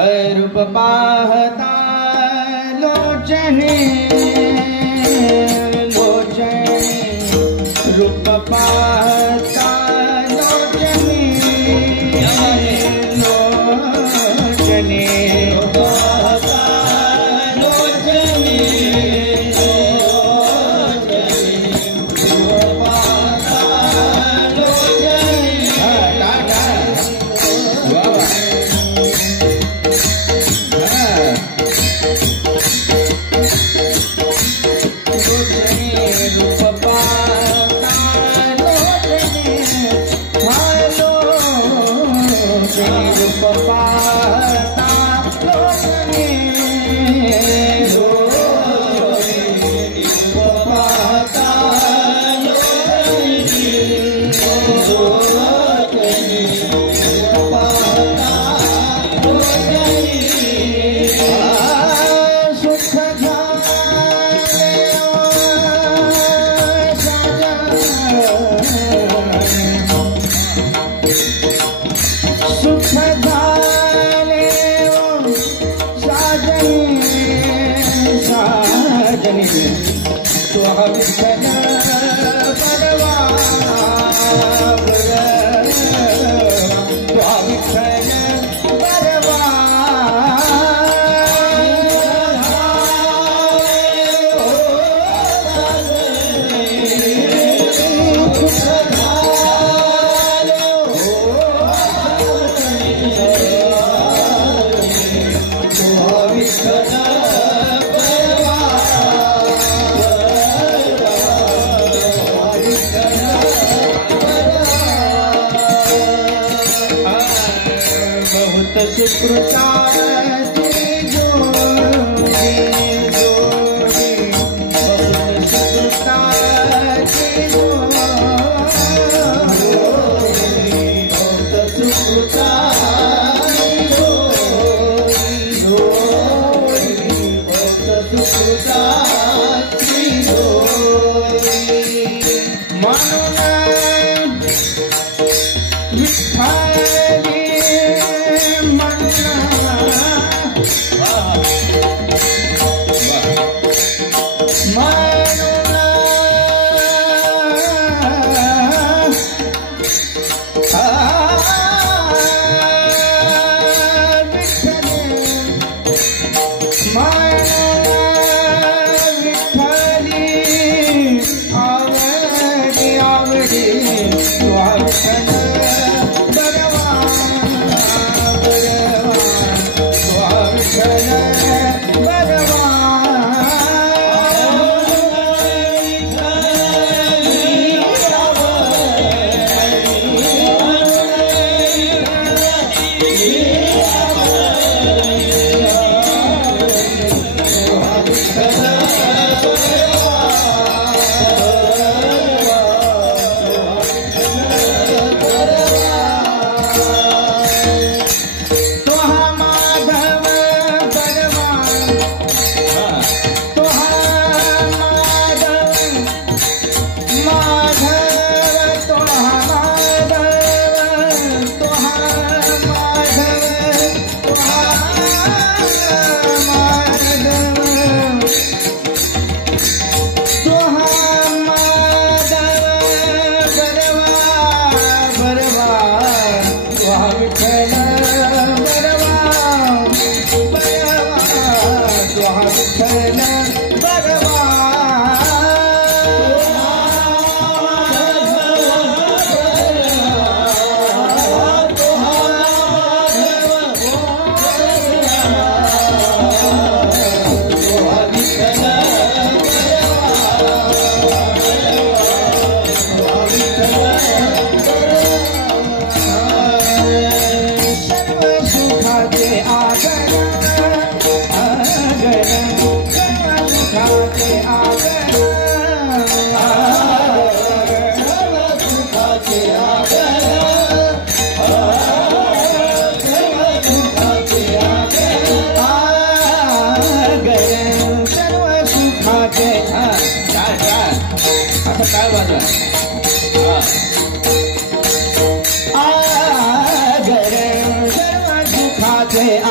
रूप पाहता लोचने रूप पाहता लोचने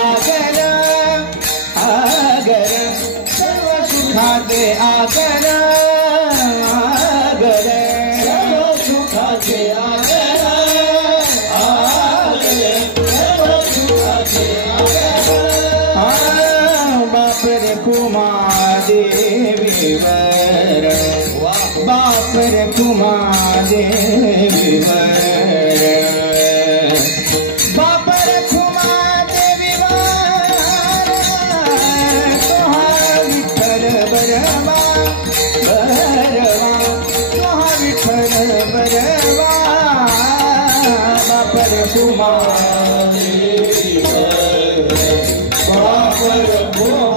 आगे विवर बाप रखुमा देवी वर बाप रखुमा देवी वर तोहा विठ्ठल बरवा बरवा तोहा विठ्ठल बरवा बाप रखुमा देवी वर बाप रखुमा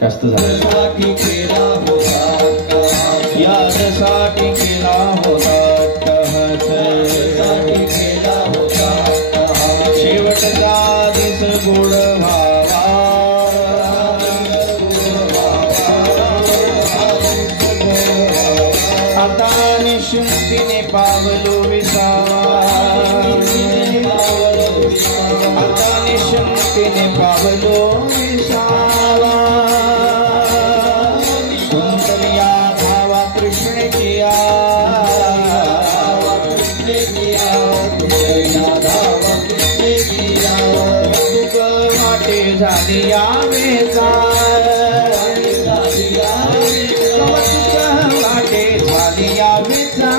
जास्त झालं यासाठी केला होता शेवटचा दिस गोड व्हावा आता निशुंतीने पावलो विसावा आता निशुंतीने पावलो विसावा कुंतलिया धावा कृष्ण किया दुःख वाटे झाली यावेचा वाटे झाली यावेचा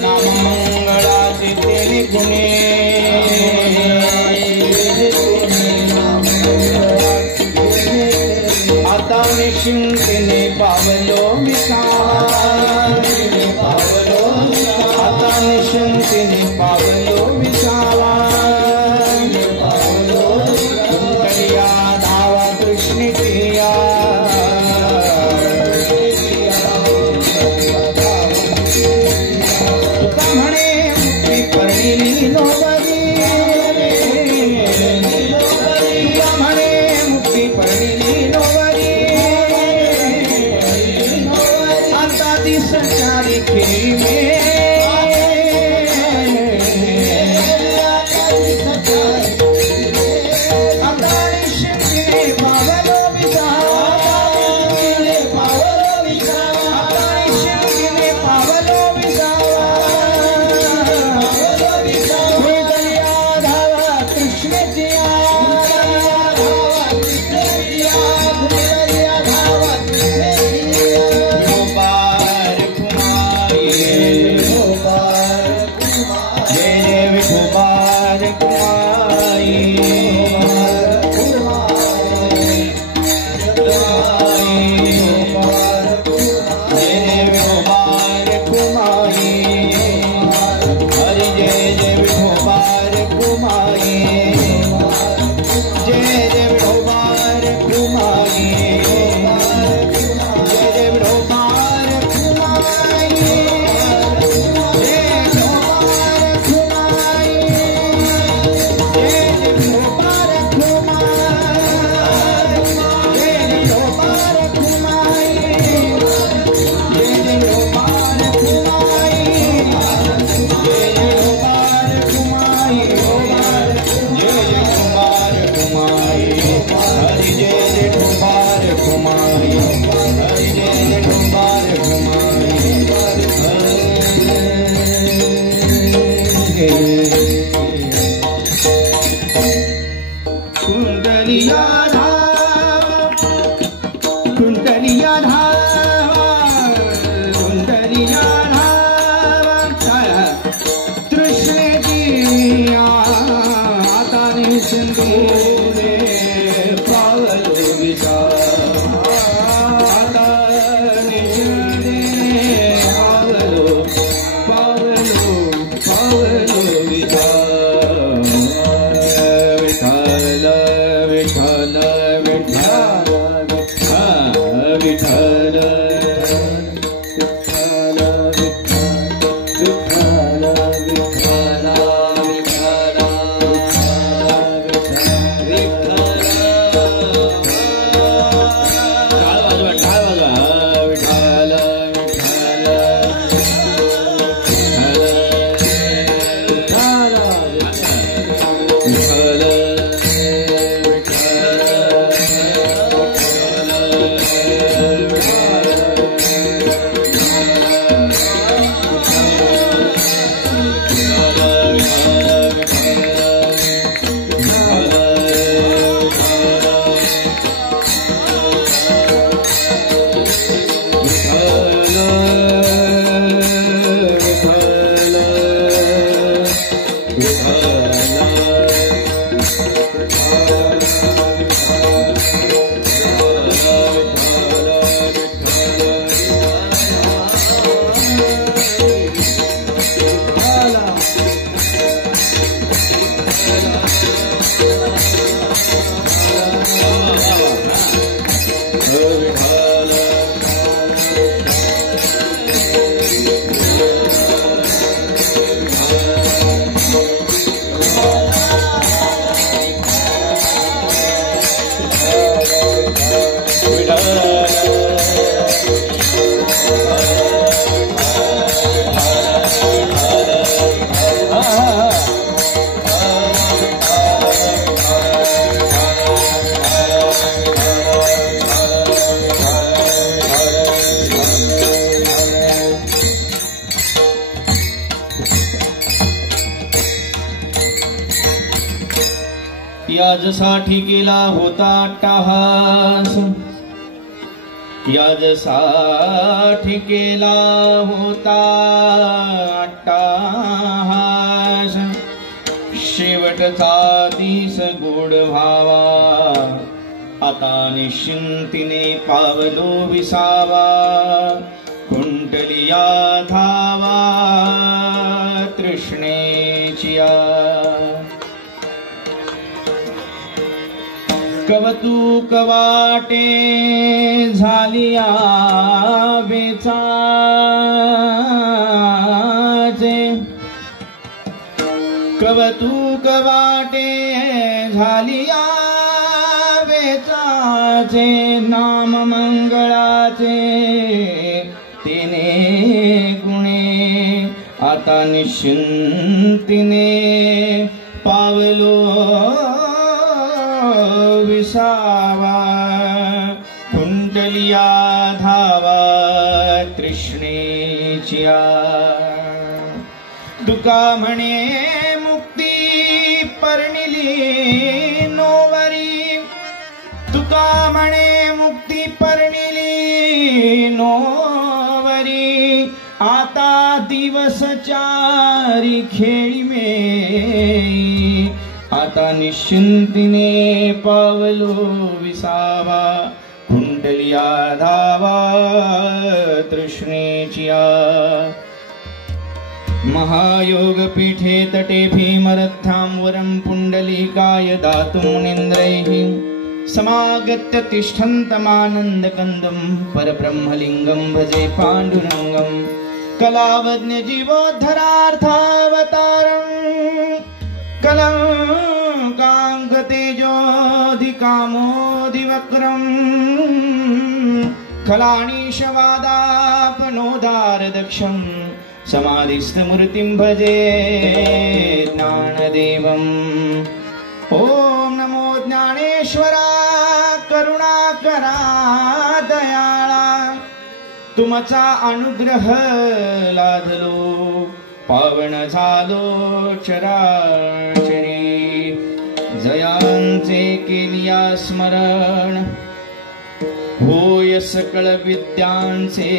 नाम मंगळाचे तेने गुणे आता निश्चिंतेने पावलो विसावा आता निश्चिंतेने पावलो विसावा कुंतलिया धावा कृष्ण किया तुका म्हणे मुक्ती परणी नोबरी तुका म्हणे मुक्ती परणी नोबरी आता ती संचारी खेळी में कुंडलिया कुंडलिया कुंडलिया तृष्णेची आता निसंदेने पावलो विचार आता निसंदेने पावलो पावलो पावलो विचार विठ्ठल विठ्ठल विठ्ठल विठ्ठल याजसाठी केला होता अट्टहास याजसाठी केला होता अट्टहास शेवटचा दिस गोड व्हावा आता निश्चिंतीने पावलो विसावा कुंडलिया धावा तृष्णेचिया कवतूक वाटे झालिया वेचाचे कवतूक वाटे झालिया वेचाचे नाम मंगळाचे तिने गुणे आता निश्चिंतीने पावलो विसावा कुंडलिया धावा तृष्णेचिया तुका म्हणे मुक्ती पर्णिली नोवरी तुका म्हणे मुक्ती पर्णिली नोवरी आता दिवस चारी खेळी में आता निश्चिंतीने पावलो विसावा कुंडलिया धावा तृष्णेचिया महायोग पीठे तटे भीमरथां वरं पुंडलीकाय दातुं मुनीन्द्रैः समागत्य तिष्ठन्तमानन्दकन्दं परब्रह्मलिङ्गं भजे पाण्डुरङ्गं कलावज्ञ जीवोद्धरार्थावतारं कलङ्काङ्गतेजोऽधिकामोऽधिवक्रं खलाणीशवादापनोदारदक्षं समाधिस्थमूर्तिं भजे ज्ञानदेवम् ॐ नमो ज्ञानेश्वरा करुणाकरा दयाळा तुमचा अनुग्रह लादलो पावन झालो चराचरी जयांचे केलिया स्मरण होय सकळ विद्यांचे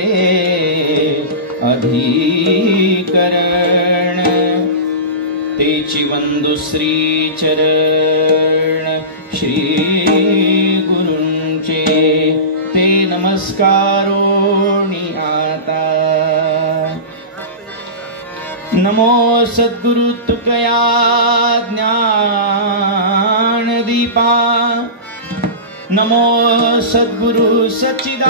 अधिकरण तेची वंदु श्री चरण श्री गुरूंचे ते नमस्कारोनी आता नमो सद्गुरु तुकया ज्ञान दीपा नमो सद्गुरु सच्चिदानंद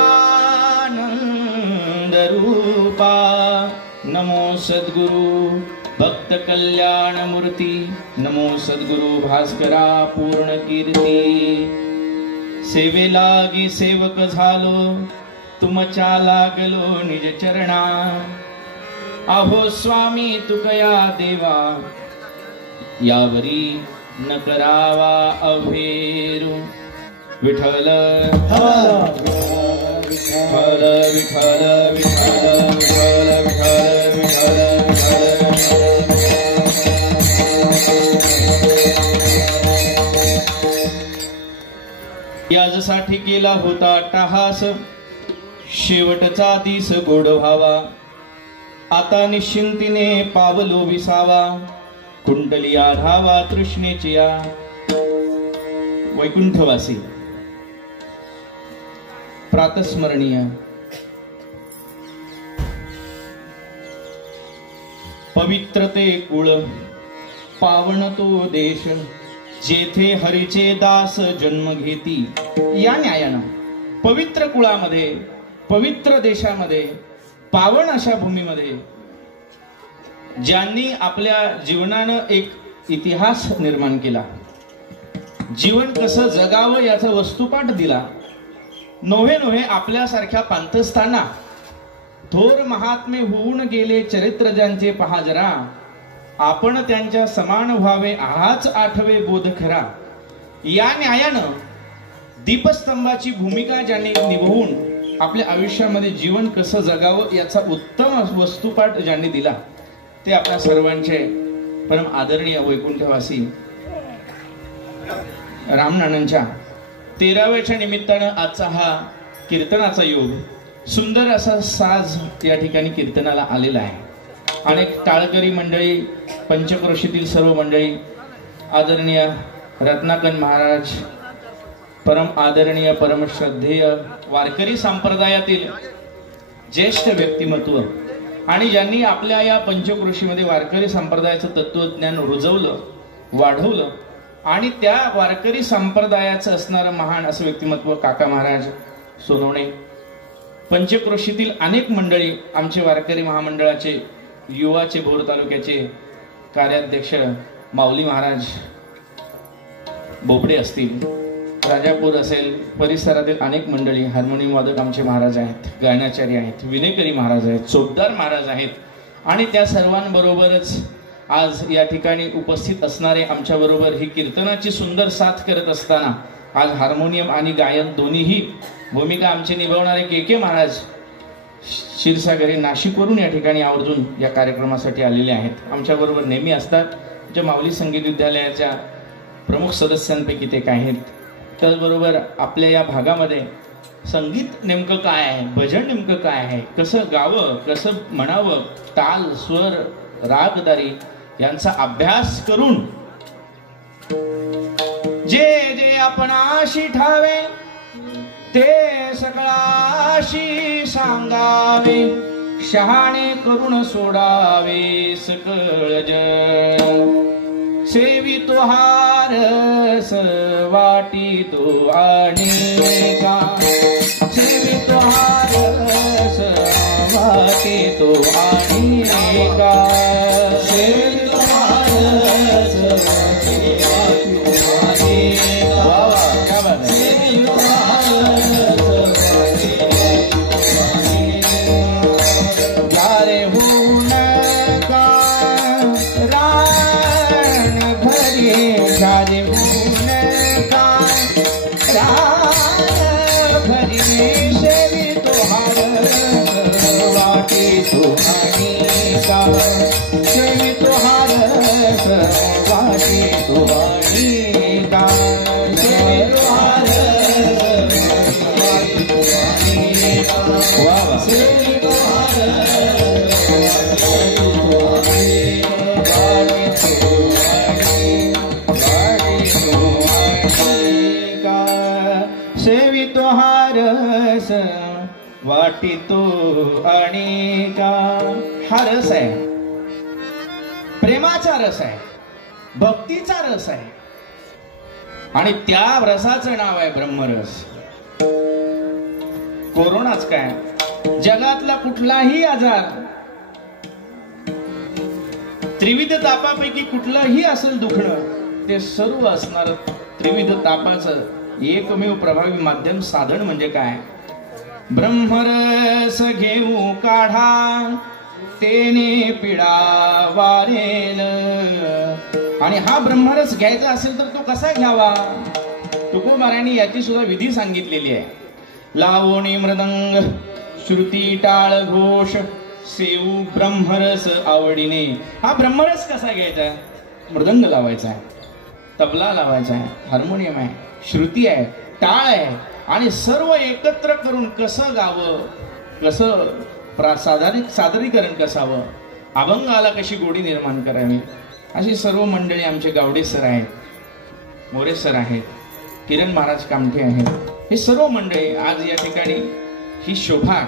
रूपा नमो सद्गुरु भक्त कल्याण मूर्ती नमो सद्गुरु भास्करा पूर्ण कीर्ती सेवे लागी सेवक झालो तुमच्या लागलो निज चरणा अहो स्वामी तुकया देवा यावरी न करावा अभेरू विठ्ठल विठ्ठल विठ्ठल विठ्ठल विठ्ठल विठ्ठल याजसाठी केला होता अट्टहास शेवटचा दिस गोड व्हावा आता निश्चिंतीने पावलो विसावा कुंडली आधावा तृष्णेची या वैकुंठवासी प्रातस्मरणीय पवित्रते कुळ पावन तो देश जेथे हरीचे दास जन्म घेती या न्यायानं पवित्र कुळामध्ये पवित्र देशामध्ये पावन अशा भूमीमध्ये ज्यांनी आपल्या जीवनानं एक इतिहास निर्माण केला जीवन कसं जगावं याचा वस्तुपाठ दिला नोव्हे नोव्हे आपल्यासारख्या पांथस्थांना थोर महात्मे होऊन गेले चरित्र ज्यांचे पहा जरा आपण त्यांच्या समान व्हावे हाच आठवे बोध खरा या न्यायानं दीपस्तंभाची भूमिका ज्यांनी निभवून आपल्या आयुष्यामध्ये जीवन कसं जगावं याचा उत्तम वस्तुपाठ ज्यांनी दिला ते आपल्या सर्वांचे परम आदरणीय वैकुंठवासी रामनानांच्या 13व्याच्या निमित्तानं आजचा हा कीर्तनाचा योग सुंदर असा साज या ठिकाणी कीर्तनाला आलेला आहे अनेक टाळकरी मंडळी पंचक्रोशीतील सर्व मंडळी आदरणीय रत्नाकन महाराज परम आदरणीय परम श्रद्धेय वारकरी संप्रदायातील ज्येष्ठ व्यक्तिमत्व आणि ज्यांनी आपल्या या पंचक्रोशीमध्ये वारकरी संप्रदायाचं तत्वज्ञान रुजवलं वाढवलं आणि त्या वारकरी संप्रदायाचं असणारं महान असं व्यक्तिमत्व काका महाराज सोनवणे पंचक्रोशीतील अनेक मंडळी आमचे वारकरी महामंडळाचे युवाचे भोर तालुक्याचे कार्याध्यक्ष माऊली महाराज बोबडे असतील राजापूर असेल परिसरातील अनेक मंडळी हार्मोनियम वादक आमचे महाराज आहेत गायनाचार्य आहेत विनेकरी महाराज आहेत चोपदार महाराज आहेत आणि त्या सर्वांबरोबरच आज या ठिकाणी उपस्थित असणारे आमच्या बरोबर ही कीर्तनाची सुंदर साथ करत असताना आज हार्मोनियम आणि गायन दोन्हीही भूमिका आमचे निभावणारे के महाराज क्षीरसागरी नाशिकवरून या ठिकाणी आवर्जून या कार्यक्रमासाठी आलेले आहेत आमच्या बरोबर नेहमी असतात ज्या माऊली संगीत विद्यालयाच्या प्रमुख सदस्यांपैकी ते काय आहेत त्याचबरोबर आपल्या या भागामध्ये संगीत नेमकं काय आहे भजन नेमकं काय आहे कसं गावं कसं म्हणावं ताल स्वर रागदारी यांचा अभ्यास करून जे जे आपणाशी ठावे ते सकळाशी सांगावे शहाणे करून सोडावे सकळ जग सेवी तो हारस वाटी तो आणि का सेवी तो हारस वाटी तो आणि का सेवी तो हारस वाटी तो आणि का सेवी तो हारस वाटी यारे होऊन का राजे होऊन का भरी सेवी तो हार वाटी तो आणि का वाणी का सेवितो हारस वाटितो अनेका. हा रस आहे, प्रेमाचा रस आहे, भक्तीचा रस आहे आणि त्या रसाचं नाव आहे ब्रह्मरस. कोरोनाच काय, जगातला कुठलाही आजार, त्रिविध तापापैकी कुठलंही असेल दुखणं, ते सर्व असणार त्रिविध तापाचं एकमेव प्रभावी माध्यम साधन म्हणजे काय? ब्रह्मरस घेऊ काढा तेने पिडा वारेल. आणि हा ब्रह्मरस घ्यायचा असेल तर तो कसा घ्यावा? तुकोबारायांनी याची सुद्धा विधी सांगितलेली आहे. लावणी मृदंग श्रुती टाळ घोष सेऊ ब्रह्मरस आवडीने. हा ब्रह्मरस कसा घ्यायचा? मृदंग लावायचा आहे, तबला लावायचा आहे, हार्मोनियम आहे, श्रुती आहे, टाळ आहे आणि सर्व एकत्र करून कसं गावं, कसं सादरीकरण कसावं, अभंगाला कशी गोडी निर्माण करावी, अशी सर्व मंडळी आमचे गावडे सर आहेत, मोरे सर आहेत, किरण महाराज कामठे आहेत, हे सर्व मंडळी आज या ठिकाणी ही शोभा.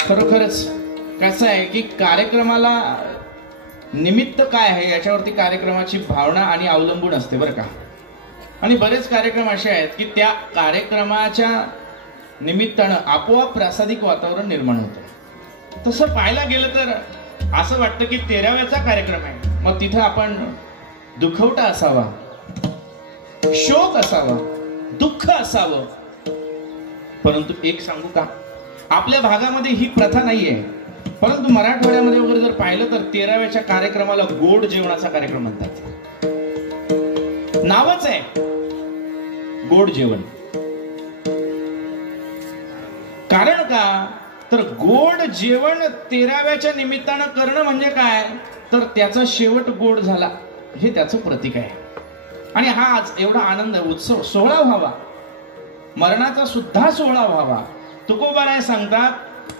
खरोखरच कसं आहे की कार्यक्रमाला निमित्त काय आहे याच्यावरती कार्यक्रमाची भावना आणि अवलंबून असते बरं का. आणि बरेच कार्यक्रम असे आहेत की त्या कार्यक्रमाच्या निमित्तानं आपोआप प्रासादिक वातावरण निर्माण होतं. तसं पाहायला गेलं तर असं वाटतं की 13व्याचा कार्यक्रम आहे, मग तिथं आपण दुखवटा असावा, शोक असावा, दुःख असावं. परंतु एक सांगू का, आपल्या भागामध्ये ही प्रथा नाहीये, परंतु मराठवाड्यामध्ये वगैरे जर पाहिलं तर 13व्याच्या कार्यक्रमाला गोड जेवणाचा कार्यक्रम म्हणतात. नावच आहे गोड जेवण. कारण का तर गोड जेवण 13व्याच्या निमित्तानं करणं म्हणजे काय, तर त्याचा शेवट गोड झाला हे त्याचं प्रतीक आहे. आणि हा आज एवढा आनंद उत्सव सोहळा व्हावा, मरणाचा सुद्धा सोहळा व्हावा. तुकोबाराय सांगतात,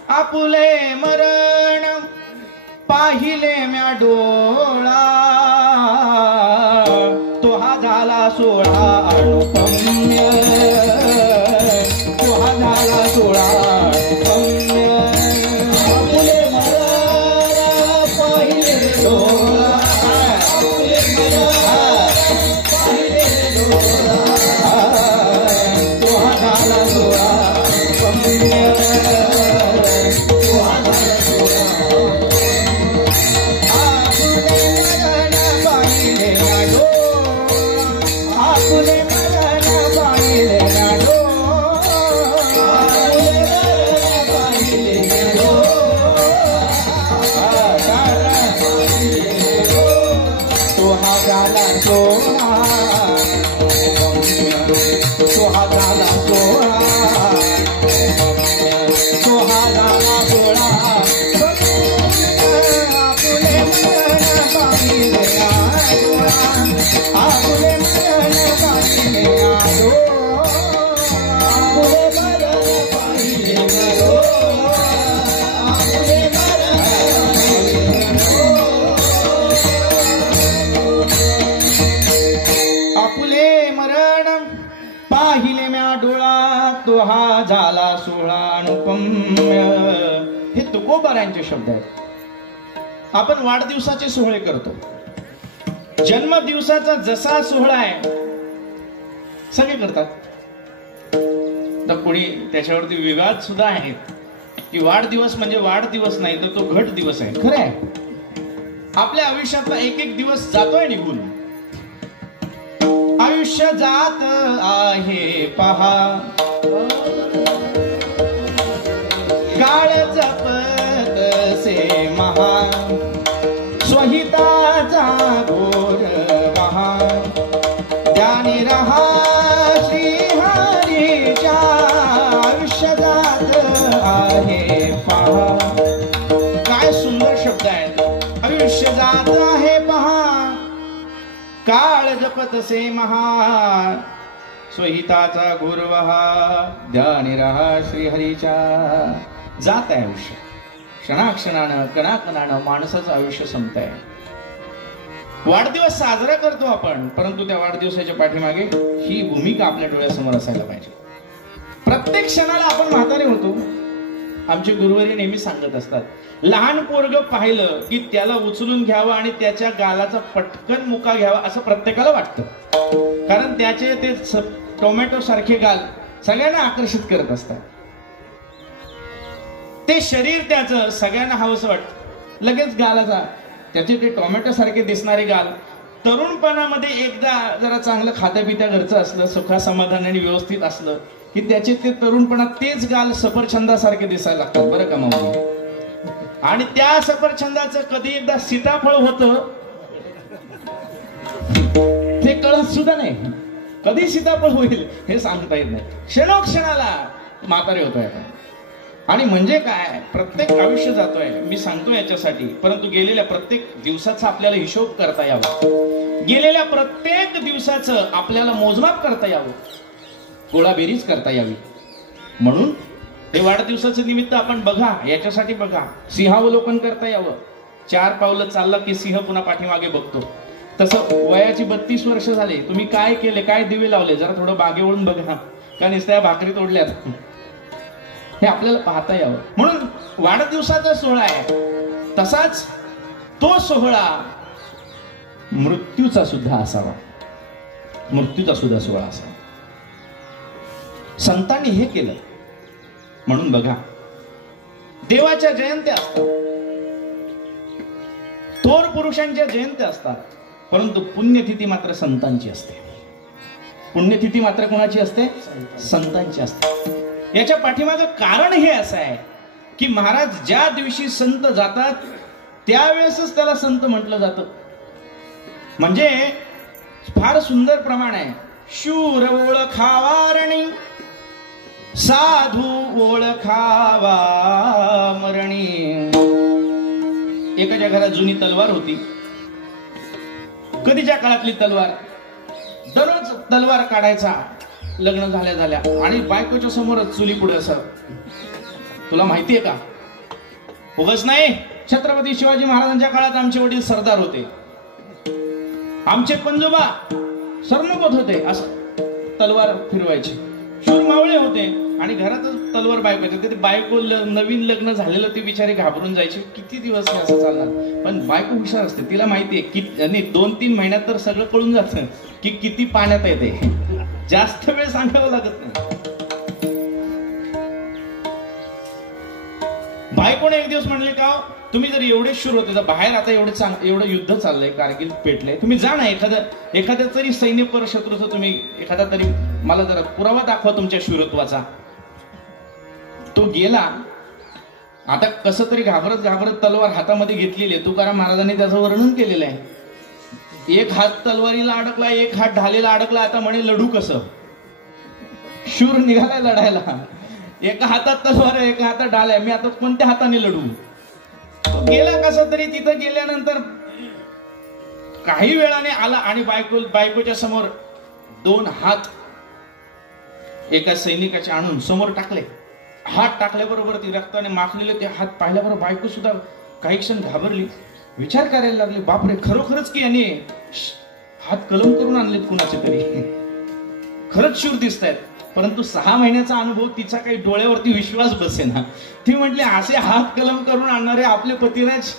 आपुले मरण पाहिले म्या डोळा, तो हा झाला सोहळा अनुपम्य, तो हा झाला सोहळा अनुपम्य. आपुले मरण पाहिले डोळा, आपुले मरण पाहिले डोळा, तो हा झाला सोहळा अनुपम्य. झाला सोहळा अनुपम्य. हे तुकोबारायांचे शब्द आहेत. आपण वाढदिवसाचे सोहळे करतो, जन्मदिवसाचा जसा सोहळा आहे सगळे करतात. तर कोणी त्याच्यावरती विवाद सुद्धा आहेत की वाढदिवस म्हणजे वाढदिवस नाही तर तो घट दिवस आहे. खरं आहे, आपल्या आयुष्यातला एक एक दिवस जातोय निघून. आयुष्य जात आहे पहा, काळ जपतसे महा, स्वहिताचा घोर महा, त्याने रहा श्रीहरीच्या. आयुष्य जात आहे पहा, काय सुंदर शब्द आहेत. आयुष्य जात आहे पहा, काळ जपतसे महा स्वहिताचा गुरवहा ध्यानी रहा श्रीहरीच्या. जात आहे आयुष्य, क्षणाक्षणानं कणाकणानं माणसाचं आयुष्य संपत आहे. वाढदिवस साजरा करतो आपण, परंतु त्या वाढदिवसाच्या पाठीमागे ही भूमिका आपल्या डोळ्यासमोर असायला पाहिजे. प्रत्येक क्षणाला आपण म्हातारे होतो. आमचे गुरुवारी नेहमी सांगत असतात, लहान पोरग पाहिलं की त्याला उचलून घ्यावं आणि त्याच्या गालाचा पटकन मुका घ्यावा असं प्रत्येकाला वाटतं. कारण त्याचे ते टोमॅटो सारखे गाल सगळ्यांना आकर्षित करत असतात. ते शरीर त्याचं सगळ्यांना हवंसं वाटतं. लगेच गालाचा त्याचे ते टोमॅटो सारखे दिसणारे गाल तरुणपणामध्ये एकदा जरा चांगलं खात्यापित्या घरचं असलं, सुखा समाधानाने व्यवस्थित असलं की त्याचे ते तरुणपणात तेच गाल सफरचंदासारखे दिसायला लागतात बरं का माऊली. आणि त्या सफरचंदाचं कधी एकदा सीताफळ होतं ते कळत सुद्धा नाही. कधी सीताफळ होईल हे सांगता येत नाही. क्षणोक्षणाला म्हातारे होतोय आपण. आणि म्हणजे काय, प्रत्येक आयुष्य जातोय. मी सांगतो याच्यासाठी, परंतु गेलेल्या प्रत्येक दिवसाचा आपल्याला हिशोब करता यावा. गेलेल्या प्रत्येक दिवसाचं आपल्याला मोजमाप करता यावं, गोळाबेरीज करता यावी. म्हणून हे वाढदिवसाचं निमित्त आपण बघा, याच्यासाठी बघा, सिंहावलोकन करता यावं. 4 पावलं चालला की सिंह पुन्हा पाठीमागे बघतो. तसं वयाची 32 वर्ष झाले, तुम्ही काय केले, काय दिवे लावले, जरा थोडं बागेवळून बघा, का नुसत्या भाकरी तोडल्यात, हे आपल्याला पाहता यावं. म्हणून वाढदिवसाचा सोहळा आहे, तसाच तो सोहळा मृत्यूचा सुद्धा असावा. मृत्यूचा सुद्धा सोहळा असावा. संतांनी हे केलं. म्हणून बघा, देवाच्या जयंत्या असतात, थोर पुरुषांच्या जयंत्या असतात, परंतु पुण्यतिथी मात्र संतांची असते. पुण्यतिथी मात्र कोणाची असते? संतांची असते. याच्या पाठीमागं कारण हे असं आहे की महाराज ज्या दिवशी संत जातात त्यावेळेसच त्याला संत म्हटलं जातं. म्हणजे फार सुंदर प्रमाण आहे. शूर ओळखावारणी, साधू ओळखावा मरणी. एकाच्या घरात जुनी तलवार होती. कधीच्या काळातली तलवार. दररोज तलवार काढायचा लग्न झाल्या झाल्या आणि बायकोच्या समोरच चुली पुढे असं. तुला माहितीये का? उगाच नाही, छत्रपती शिवाजी महाराजांच्या काळात आमचे वडील सरदार होते, आमचे पंजोबा सरनोबत होते, असं तलवार फिरवायचे. शूर मावळे होते आणि घरातच तलवार बायकोचे. ते बायको नवीन लग्न झालेलं ते बिचारे घाबरून जायचे, किती दिवस हे असं चालणार. पण बायको हुशार असते, तिला माहितीये की 2-3 महिन्यात तर सगळं कळून जातं की किती पाण्यात येते. जास्त वेळ सांगावं लागत नाही. बायकोने एक दिवस म्हणले, का तुम्ही जर एवढे शूर होते तर बाहेर आता एवढं युद्ध चाललंय, कारगिल पेटलंय, तुम्ही जा ना, एखाद्या तरी सैन्यपर शत्रूचं तुम्ही एखादा तरी मला जरा पुरावा दाखवा तुमच्या शूरत्वाचा. तो गेला. आता कसं तरी घाबरत घाबरत तलवार हातामध्ये घेतलेली आहे. तुकाराम महाराजांनी त्याचं वर्णन केलेलं आहे. एक हात तलवारीला अडकला, एक हात ढालेला अडकला. आता म्हणे लढू कसं? शूर निघालाय लढायला. एका हातात तलवार, एका हातात ढाल आहे. मी आता कोणत्या हाताने लढू? तो गेला कसा तरी. तिथं गेल्यानंतर काही वेळाने आला आणि बायकोच्या समोर 2 हात एका सैनिकाचे आणून समोर टाकले. हात टाकल्याबरोबर ती रक्ताने माखलेले ते हात पाहिल्याबरोबर बायको सुद्धा काही क्षण घाबरली. विचार करायला लागले, बापरे, खरोखरच की याने हात कलम करून आणलेत कुणाचे तरी. खरंच शूर दिसत आहेत. परंतु 6 महिन्याचा अनुभव तिचा काही डोळ्यावरती विश्वास बसेना. ती म्हटली, असे हात कलम करून आणणारे आपले पतिराज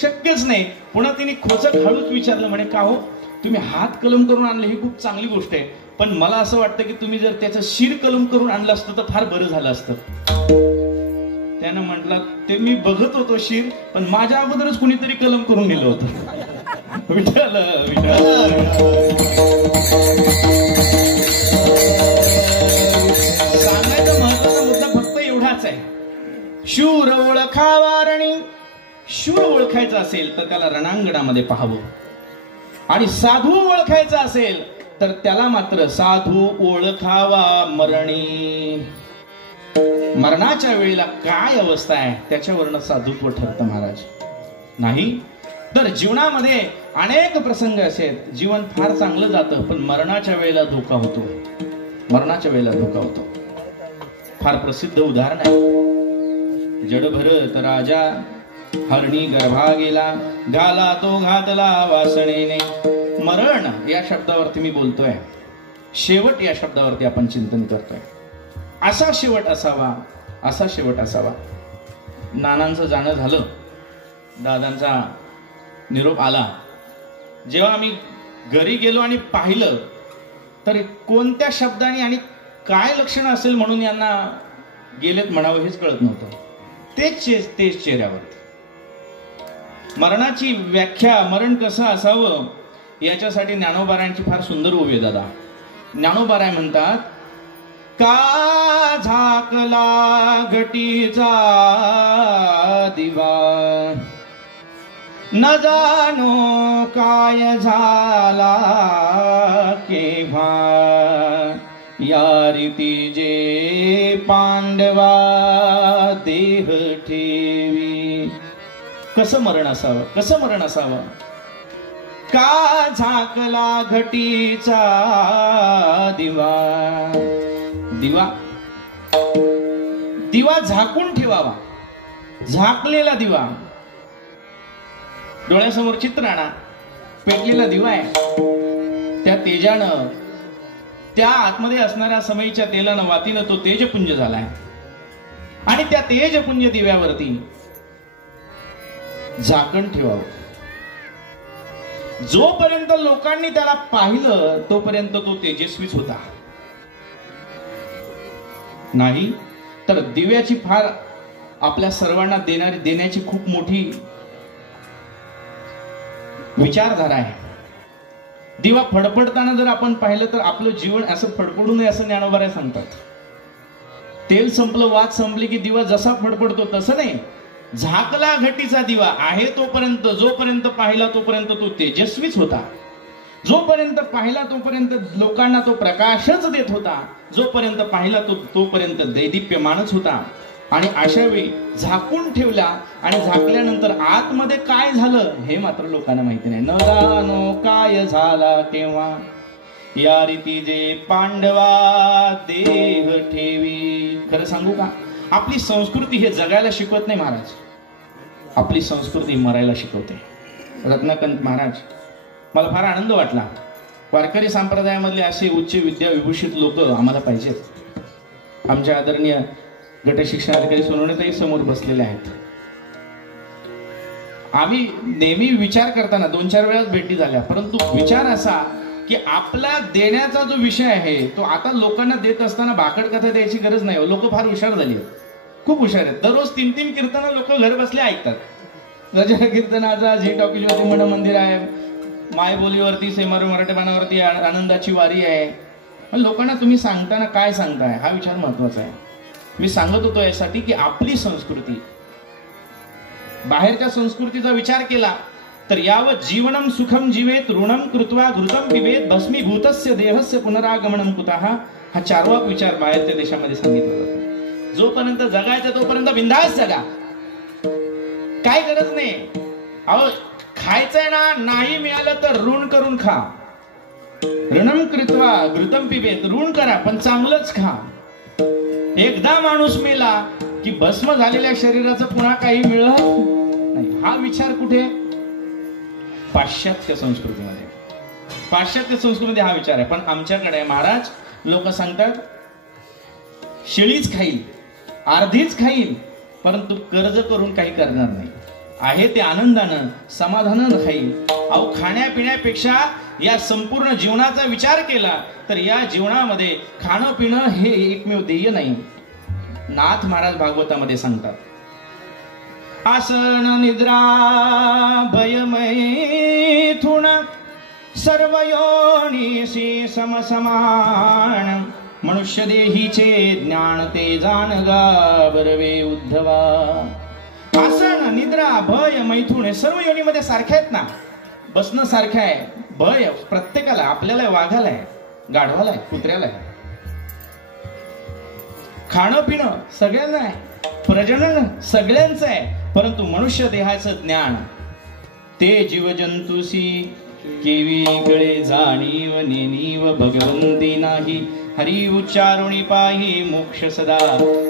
शक्यच नाही. पुन्हा तिने खोचक हळूच विचारलं, म्हणे, का हो, तुम्ही हात कलम करून आणले ही खूप चांगली गोष्ट आहे, पण मला असं वाटतं की तुम्ही जर त्याचं शिर कलम करून आणलं असतं तर फार बरं झालं असतं. त्यानं म्हटलं, ते मी बघत होतो शिर, पण माझ्या अगोदरच कुणीतरी कलम करून नेलं होतं. विठ्ठल विठ्ठल. सांगायचा महत्वाचा मुद्दा फक्त एवढाच आहे. शूर ओळखावारणी. शूर ओळखायचा असेल तर त्याला रणांगणामध्ये पाहावं, आणि साधू ओळखायचा असेल तर त्याला मात्र साधू ओळखावा मरणी. मरणाच्या वेळेला काय अवस्था आहे त्याच्यावरनं साधुत्व ठरतं महाराज. नाही तर जीवनामध्ये अनेक प्रसंग असे आहेत, जीवन फार चांगलं जातं पण मरणाच्या वेळेला धोका होतो. मरणाच्या वेळेला धोका होतो. फार प्रसिद्ध उदाहरण आहे. जड भरत राजा हरणी गर्भा गेला, घाला तो घातला वासणेने. मरण या शब्दावरती मी बोलतोय, शेवट या शब्दावरती आपण चिंतन करतोय. असा शेवट असावा, असा शेवट असावा. नानांचं जाणं झालं, दादांचा निरोप आला. जेव्हा आम्ही घरी गेलो आणि पाहिलं तर कोणत्या शब्दाने आणि काय लक्षण असेल म्हणून यांना गेलेत म्हणावं हेच कळत नव्हतं. तेच चेहऱ्यावरती. मरणाची व्याख्या, मरण कसं असावं याच्यासाठी ज्ञानोबारायांची फार सुंदर ओवी आहे दादा. ज्ञानोबाराय म्हणतात, का झाकला घटीचा दिवा, न जानो काय झाला केव्हा, या रीती जे पांडवा देह ठेवी. कसं मरण असावं, कसं मरण असावं. का झाकला घटीचा दिवा. दिवा दिवा झाकून ठेवावा. झाकलेला दिवा, डोळ्यासमोर चित्र आणा. पेटलेला दिवा आहे, त्या तेजानं, त्या आतमध्ये असणाऱ्या समईच्या तेलानं, वातीनं तो तेजपुंज झालाय. आणि त्या तेजपुंज दिव्यावरती झाकण ठेवावं. जोपर्यंत लोकांनी त्याला पाहिलं तोपर्यंत तो तेजस्वीच होता. नाही तर दिव्याची फार आपल्या सर्वांना देण्याची खूप मोठी विचारधारा आहे. दिवा फडफडताना जर आपण पाहिलं तर आपलं जीवन असं फडफडू नये असं ज्ञानोबा सांगतात. तेल संपलं, वात संपली की दिवा जसा फडफडतो तसं नाही. झाकला घटीचा दिवा आहे तोपर्यंत, जोपर्यंत पाहिला तोपर्यंत तो तेजस्वीच होता. जोपर्यंत पाहिला तोपर्यंत लोकांना तो प्रकाशच देत होता. जोपर्यंत पाहिला तोपर्यंत दैदिप्यमानच होता. आणि अशा वेळी झाकून ठेवला आणि झाकल्यानंतर आतमध्ये काय झालं हे मात्र लोकांना माहिती नाही. न जानो काय झाला केव्हा, या रीती जे पांडवा देह ठेवी. खरं सांगू का, आपली संस्कृती हे जगायला शिकवत नाही महाराज, आपली संस्कृती मरायला शिकवते. रत्नाकांत महाराज, मला फार आनंद वाटला. वारकरी संप्रदायामधले असे उच्च विद्या विभूषित लोक आम्हाला पाहिजेत. आमच्या आदरणीय गट शिक्षणाधिकारी सोनवणेताई समोर बसलेले आहेत. आम्ही नेहमी विचार करताना 2-4 वेळा भेटी झाल्या, परंतु विचार असा की आपला देण्याचा जो विषय आहे तो आता लोकांना देत असताना भाकड कथा द्यायची गरज नाही. लोक फार हुशार झाली आहेत, खूप हुशार आहेत. दररोज 3-3 कीर्तनं लोक घर बसले ऐकतात. गजर कीर्तनाचा झी टॉकीजवरती मन मंदिर आहे, मायबोलीवरती सेमारू मराठीबाणावरती आनंदाची वारी आहे. लोकांना तुम्ही सांगताना काय सांगताय हा विचार महत्वाचा आहे. मी सांगत होतो यासाठी की आपली संस्कृती, बाहेरच्या संस्कृतीचा विचार केला तर यावत जीवनम सुखम जीवेत ऋणम कृत्वा घृतम पिबेत भस्मीभूतस्य देहस्य पुनरागमनम कुतः. हा 4वा विचार बाहेरच्या देशामध्ये सांगितला जातो. जोपर्यंत जगायचं तोपर्यंत बिंदास जगा, काय गरज नाही. अहो खायचंय ना, नाही मिळालं तर ऋण करून खा. ऋणम कृत्वा घृतम पिबेत, ऋण करा पण चांगलंच खा. एकदा माणूस मेला की भस्म झालेल्या शरीराचं पुन्हा काही मिळत नाही. हा विचार कुठे? पाश्चात्य संस्कृतीमध्ये. पाश्चात्य संस्कृतीमध्ये हा विचार आहे. पण आमच्याकडे महाराज लोक सांगतात शिळीच खाईल, अर्धीच खाईल, परंतु कर्ज करून काही करणार नाही. आहे ते आनंदानं समाधानानं खाईल. अहो खाण्यापिण्यापेक्षा या संपूर्ण जीवनाचा विचार केला तर या जीवनामध्ये खाणं पिणं हे एकमेव ध्येय नाही. नाथ महाराज भागवतामध्ये सांगतात, आसन निद्रा भय मैथुन सर्व योनिसी समसमान, मनुष्य देहीचे ज्ञान ते जाणगा बरवे उद्धवा. आसन निद्रा भय मैथुन हे सर्व योनीमध्ये सारखे आहेत ना. बसणं सारखं आहे, भय प्रत्येकाला, आपल्याला, वाघाला आहे, गाढवाला आहे, कुत्र्याला आहे. खाणं पिणं सगळ्यांना आहे, प्रजनन सगळ्यांचं आहे, परंतु मनुष्य देहाचं ज्ञान ते जीवजंतुसी केवी कळे जाणीव नेनीव भगवंती नाही. हरी उच्चारुणी पाही मोक्ष सदा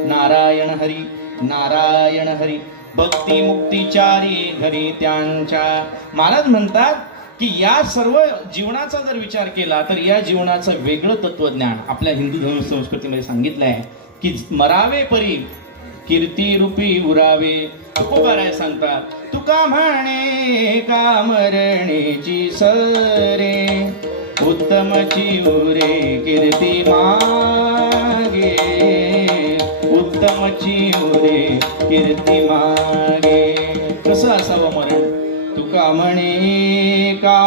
नारायण हरी नारायण हरी. भक्ती मुक्तीचारी घरी त्यांच्या. महाराज म्हणतात की या सर्व जीवनाचा जर विचार केला तर या जीवनाचं वेगळं तत्वज्ञान आपल्या हिंदू धर्म संस्कृतीमध्ये सांगितलं आहे की मरावे परी कीर्ती रूपी उरावे. तुकोबाराय सांगतात तुका म्हणे का मरणेची सरे उत्तमची उरे कीर्ती मागे उत्तमची उरे कीर्ती मागे. कसं असावं मरण? तुका म्हणे का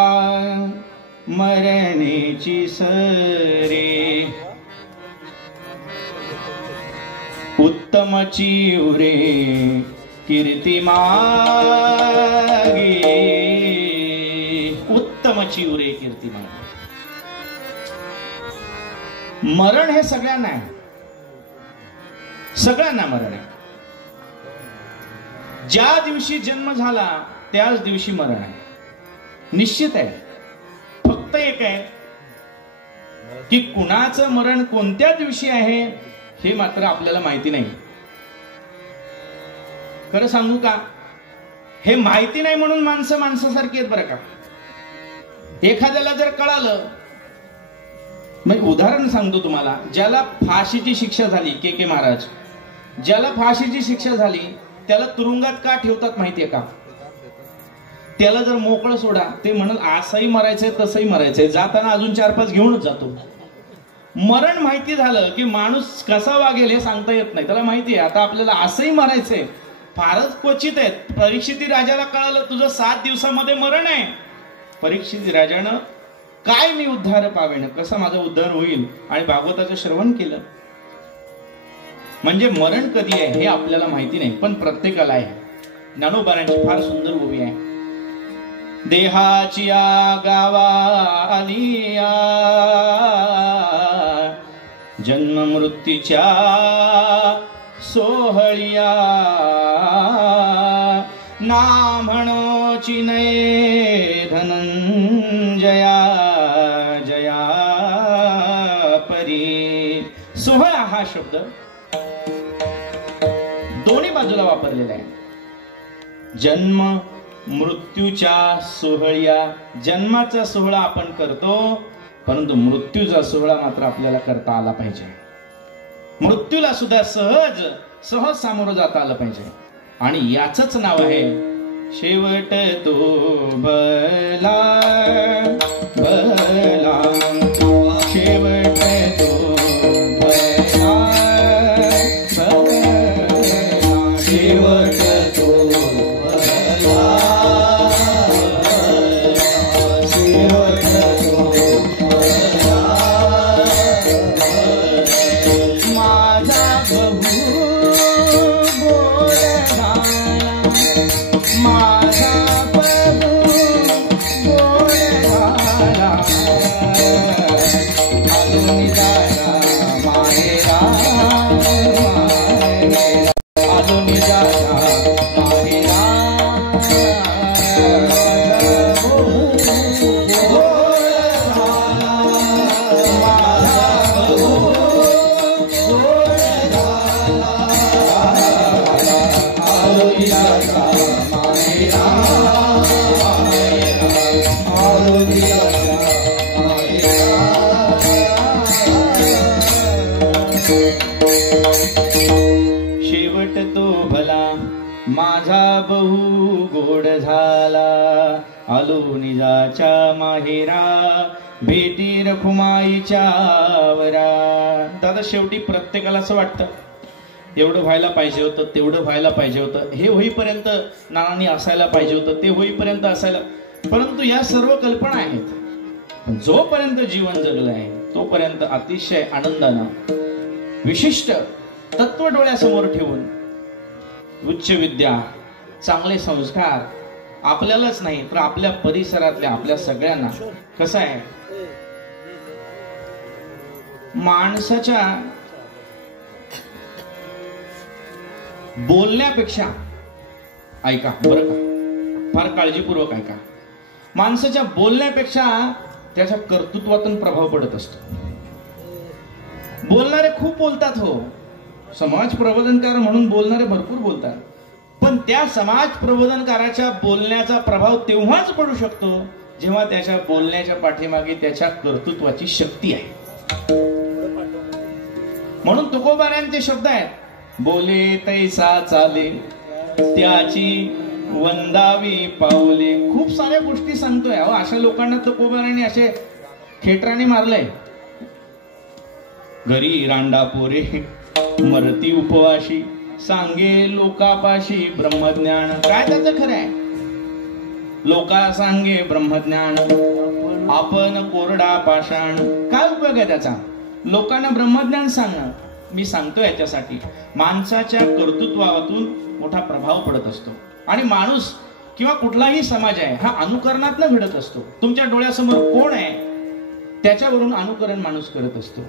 मरणेची सरे उत्तमची उरे कीर्ती मागे उत्तमची उरे कीर्ती मागे. मरण हे सगळ्यांना आहे, सगळ्यांना मरण आहे. ज्या दिवशी जन्म झाला त्याच दिवशी मरण आहे, निश्चित आहे. फक्त एक आहे की कुणाचं मरण कोणत्या दिवशी आहे हे मात्र आपल्याला माहिती नाही. खरं सांगू का, हे माहिती नाही म्हणून माणसं माणसासारखी आहेत बरं का. एखाद्याला जर कळालं, मग उदाहरण सांगतो तुम्हाला. ज्याला फाशीची शिक्षा झाली, के महाराज, ज्याला फाशीची शिक्षा झाली त्याला तुरुंगात का ठेवतात माहितीये का? त्याला जर मोकळं सोडा, ते म्हणल असंही मरायचंय तसंही मरायचंय, जाताना अजून 4-5 घेऊनच जातो. मरण माहिती झालं की माणूस कसा वागेल हे सांगता येत नाही. त्याला माहिती आहे आता आपल्याला असंही मरायचंय. फारच क्वचित आहेत. परीक्षित राजाला कळालं तुझं 7 दिवसामध्ये मरण आहे. परीक्षित राजानं काय मी उद्धार पावेन, कसा माझा उद्धार होईल, आणि भागवताचं श्रवण केलं. म्हणजे मरण कधी आहे हे आपल्याला माहिती नाही, पण प्रत्येकाला आहे. ज्ञानोबारांची फार सुंदर ओवी आहे. देहाची गावा आलिया जन्म मृत्यूच्या सोहळिया ना म्हणोची नये धनंजया जया परी. सोहळा हा शब्द दोन्ही बाजूला वापरलेला आहे. जन्म मृत्यूच्या सोहळ्या. जन्माचा सोहळा आपण करतो, परंतु मृत्यूचा सोहळा मात्र आपल्याला करता आला पाहिजे. मृत्यूला सुद्धा सहज सामोरं जाता आलं पाहिजे. आणि याचंच नाव आहे शेवट तो भला भला शेवट तो भला भला शेवट तो शेवट तो भला माझा बहु गोड झाला आलो निजाच्या माहेरा भेटी रखुमाईच्या वरा. दादा शेवटी प्रत्येकाला असं वाटतं एवढं व्हायला पाहिजे होतं, तेवढं व्हायला पाहिजे होतं, हे होईपर्यंत नानांनी असायला पाहिजे होतं, ते होईपर्यंत असायला. परंतु या सर्व कल्पना आहेत. जोपर्यंत जीवन जगलं आहे तोपर्यंत अतिशय आनंदानं विशिष्ट तत्व डोळ्यासमोर ठेवून उच्च विद्या, चांगले संस्कार आपल्यालाच नाही तर आपल्या परिसरातल्या आपल्या सगळ्यांना. कसं आहे, माणसाच्या बोलण्यापेक्षा, ऐका बरं का, फार काळजीपूर्वक ऐका. माणसाच्या बोलण्यापेक्षा त्याच्या कर्तृत्वातून प्रभाव पडत असतो. बोलणारे खूप बोलतात, हो, समाज प्रबोधनकार म्हणून बोलणारे भरपूर बोलतात, पण त्या समाज प्रबोधनकाराच्या बोलण्याचा प्रभाव तेव्हाच पडू शकतो जेव्हा त्याच्या बोलण्याच्या पाठीमागे त्याच्या कर्तृत्वाची शक्ती आहे. म्हणून तुकोबारायांचे शब्द आहेत, बोले तैसा चाले त्याची वंदावी पावले. खूप साऱ्या गोष्टी सांगतोय. अहो, अशा लोकांना तुकोबारांनी असे खेटराने मारलंय. घरी रांडा पोरे मरती उपवाशी सांगे लोकापाशी ब्रह्मज्ञान. काय त्याचं खरं आहे? लोका सांगे ब्रह्मज्ञान आपण कोरडा पाषाण. काय उपयोग आहे त्याचा? लोकांना ब्रह्मज्ञान सांगणं. मी सांगतो याच्यासाठी माणसाच्या कर्तृत्वातून मोठा प्रभाव पडत असतो. आणि माणूस किंवा कुठलाही समाज आहे हा अनुकरणातनं घडत असतो. तुमच्या डोळ्यासमोर कोण आहे त्याच्यावरून अनुकरण माणूस करत असतो.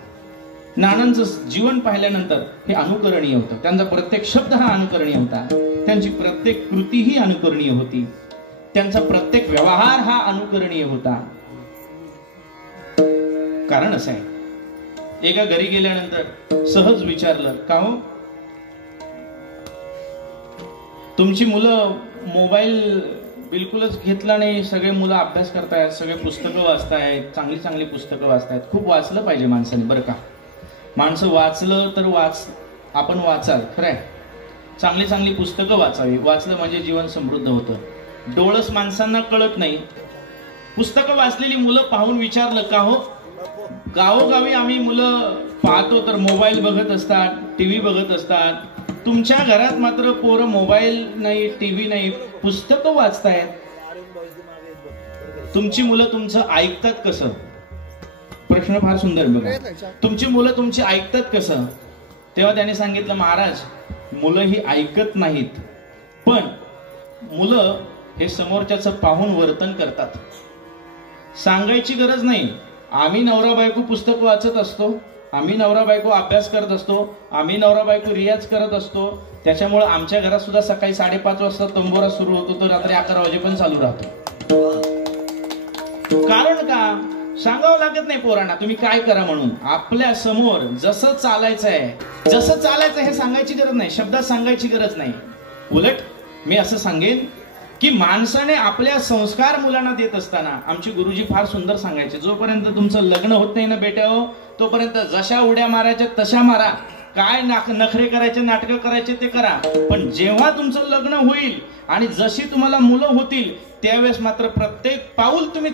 नानांचं जीवन पाहिल्यानंतर हे अनुकरणीय होतं. त्यांचा प्रत्येक शब्द हा अनुकरणीय होता. त्यांची प्रत्येक कृती ही अनुकरणीय होती. त्यांचा प्रत्येक व्यवहार हा अनुकरणीय होता. कारण असं आहे, एका घरी गेल्यानंतर सहज विचारलं, का हो तुमची मुलं मोबाईल बिलकुलच घेतला नाही, सगळे मुलं अभ्यास करतायत, सगळे पुस्तकं वाचतायत, चांगली चांगली पुस्तकं वाचतायत. खूप वाचलं पाहिजे माणसाने, बरं का. माणसं वाचलं तर आपण वाचाल, खरं आहे. चांगली चांगली पुस्तकं वाचावी. वाचलं म्हणजे जीवन समृद्ध होतं. डोळस माणसांना कळत नाही. पुस्तकं वाचलेली मुलं पाहून विचारलं, का हो गावोगावी आम्ही मुलं पाहतो तर मोबाईल बघत असतात, टीव्ही बघत असतात. तुमच्या घरात मात्र पोरं मोबाईल नाही, टीव्ही नाही, पुस्तकं वाचतायत. तुमची मुलं तुमचं ऐकतात कसं? प्रश्न फार सुंदर बघा. तुमची मुलं तुमची ऐकतात कसं? तेव्हा त्याने सांगितलं, महाराज मुलं ही ऐकत नाहीत, पण मुलं हे समोरच्याचं पाहून वर्तन करतात. सांगायची गरज नाही. आम्ही नवरा बायको पुस्तक वाचत असतो, आम्ही नवरा बायको अभ्यास करत असतो, आम्ही नवरा बायको रियाज करत असतो. त्याच्यामुळे आमच्या घरात सुद्धा सकाळी 5:30 वाजता तंबोरा सुरू होतो तर रात्री 11 वाजेपर्यंत चालू राहतो. कारण का? सांगावं लागत नाही पोरांना तुम्ही काय करा म्हणून. आपल्या समोर जसं चालायचं हे सांगायची गरज नाही, शब्दात सांगायची गरज नाही. उलट मी असं सांगेन की माणसाने आपल्या संस्कार मुलांना देत असताना आमचे गुरुजी फार सुंदर सांगायचे, जोपर्यंत तुमचं लग्न होत नाही ना बेटा हो, तोपर्यंत जशा उड्या मारायच्या तशा मारा, काय नखरे करायचे, नाटकं करायचे ते करा, पण जेव्हा तुमचं लग्न होईल आणि जशी तुम्हाला मुलं होतील त्यावेळेस मात्र प्रत्येक पाऊल तुम्ही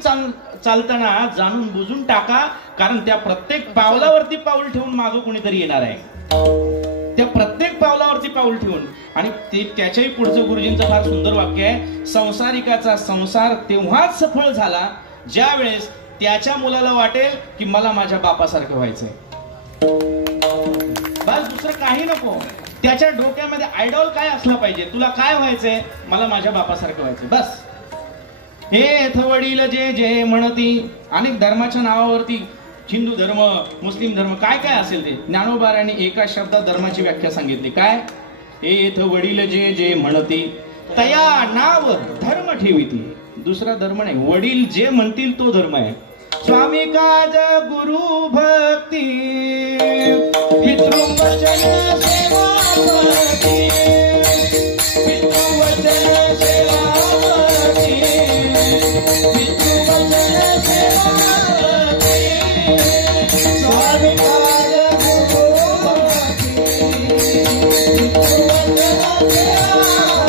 चालताना जाणून बुजून टाका, कारण त्या प्रत्येक पावलावरती पाऊल ठेवून मागं कोणीतरी येणार आहे. त्या प्रत्येक पावलावरती पाऊल ठेवून. आणि त्याच्याही पुढचं गुरुजींचं फार सुंदर वाक्य आहे, संसारिकाचा संसार तेव्हाच सफळ झाला ज्या वेळेस त्याच्या मुलाला वाटेल की मला माझ्या बापासारखं व्हायचंय. बस दुसरं काही नको. त्याच्या डोक्यामध्ये आयडॉल काय असला पाहिजे, तुला काय व्हायचंय, मला माझ्या बापासारखं व्हायचंय, बस. हे वडील जे जे म्हणती. अनेक धर्माच्या नावावरती हिंदू धर्म, मुस्लिम धर्म, काय काय असेल ते, ज्ञानोबारांनी एका शब्दात धर्माची व्याख्या सांगितली. काय? हे वडील जे जे म्हणती तया नाव धर्म ठेविती. दुसरा धर्म नाही, वडील जे म्हणतील तो धर्म आहे. स्वामी काज गुरु भक्ती पितृवचन सेवापती, पितृवचन सेवापती, पितृवचन सेवापती. स्वामी काज गुरु भक्ती पितृवचन सेवापती,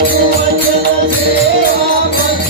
पितृवचन सेवापती.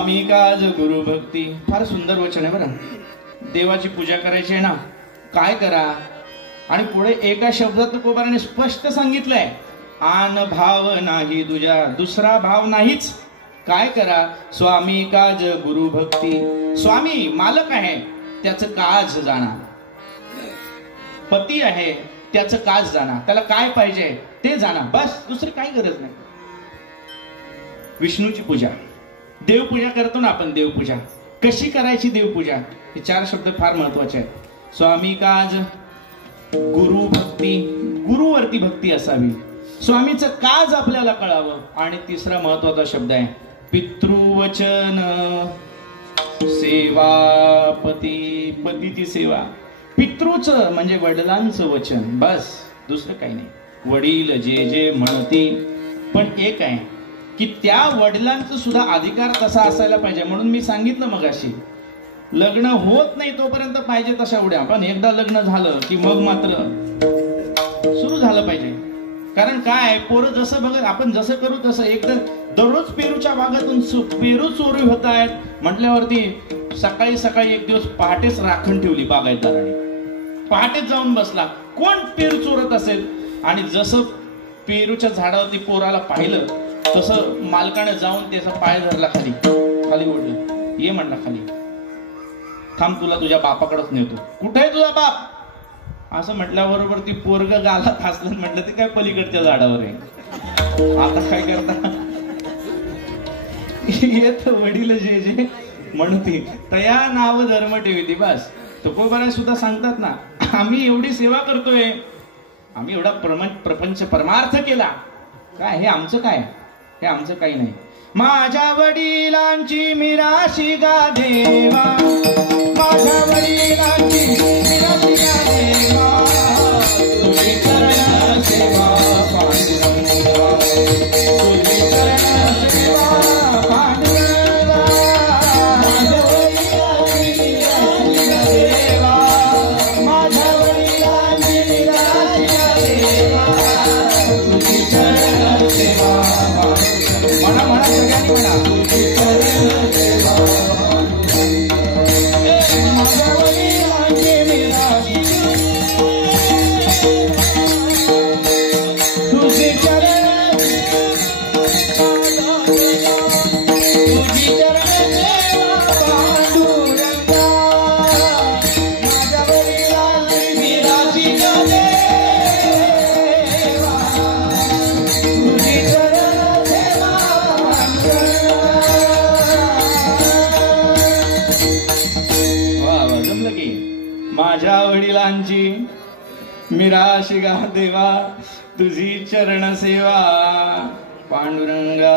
स्वामी काज गुरु भक्ती. फार सुंदर वचन आहे बरं. देवाची पूजा करायची आहे ना, काय करा. आणि पुढे एका शब्दात तुकोबाराने स्पष्ट सांगितलंय, आन भाव नाही तुझ्या, दुसरा भाव नाहीच. काय करा, स्वामी काज गुरु भक्ती. स्वामी मालक आहे, त्याचं काज जाणा. पती आहे, त्याचं काज जाणा. त्याला काय पाहिजे ते जाणा, बस. दुसरी काही गरज नाही. विष्णूची पूजा, देवपूजा करतो ना आपण. देवपूजा कशी करायची, देवपूजा हे 4 शब्द फार महत्वाचे आहेत. स्वामी काज गुरु भक्ती, गुरुवरती भक्ती असावी. स्वामीचं काज आपल्याला कळावं. आणि तिसरा महत्वाचा शब्द आहे पितृवचन सेवा. पती, पतीची सेवा. पितृचं म्हणजे वडिलांचं वचन, बस. दुसरं काही नाही. वडील जे जे म्हणती, पण एक आहे की त्या वडिलांचं सुद्धा अधिकार तसा असायला पाहिजे. म्हणून मी सांगितलं मगाशी, लग्न होत नाही तोपर्यंत पाहिजे तशा उड्या, पण एकदा लग्न झालं की मग मात्र सुरू झालं पाहिजे. कारण काय, पोरं जसं बघत आपण जसं करू तसं. एकदा दररोज पेरूच्या बागातून पेरू चोरी होत आहेत म्हटल्यावरती सकाळी सकाळी एक दिवस पहाटेच राखण ठेवली बागायतदाराने. पहाटेच जाऊन बसला, कोण पेरू चोरत असेल. आणि जसं पेरूच्या झाडावरती पोराला पाहिलं तसं मालकाने जाऊन त्याचा पाय धरला, खाली खाली ओढलं. ये म्हणला खाली, थांब तुला तुझ्या बापाकडेच नेतो. कुठे आहे तुझा बाप असं म्हटल्याबरोबर ती पोरग गालात हसलं. म्हटलं ते काय पलीकडच्या झाडावर आहे. आता काय करता, येत वडील जे जे म्हणती तया नाव धर्म ठेवती, बस. तुकोबाराय सुद्धा सांगतात ना, आम्ही एवढी सेवा करतोय, आम्ही एवढा प्रपंच परमार्थ केला, काय हे आमचं काय, हे आमचं काही नाही. माझ्या वडिलांची मिराशी गा देवा, माझ्या वडिलांची मिराशी गा देवा, तुझी चरण सेवा पांडुरंगा, तुझी चरण सेवा पांडुरंगा, माझ्या वडिलांची मिराशी गा देवा, माझ्या वडिलांची मिराशी गा देवा, तुझी चरण सेवा म्हणा म्हणा सगळ्यांनी म्हणा, तुझी चरण सेवा माझ्या वडिलांची मिराशी, तुझी चरण तुझी चरण सेवा पांडुरंगा, माझ्या वडिलांची मिराशी गा देवा, तुझी चरण सेवा पांडुरंगा. वा वा, जमलं की. माझ्या वडिलांची मिराशी गा देवा, तुझी चरण सेवा पांडुरंगा.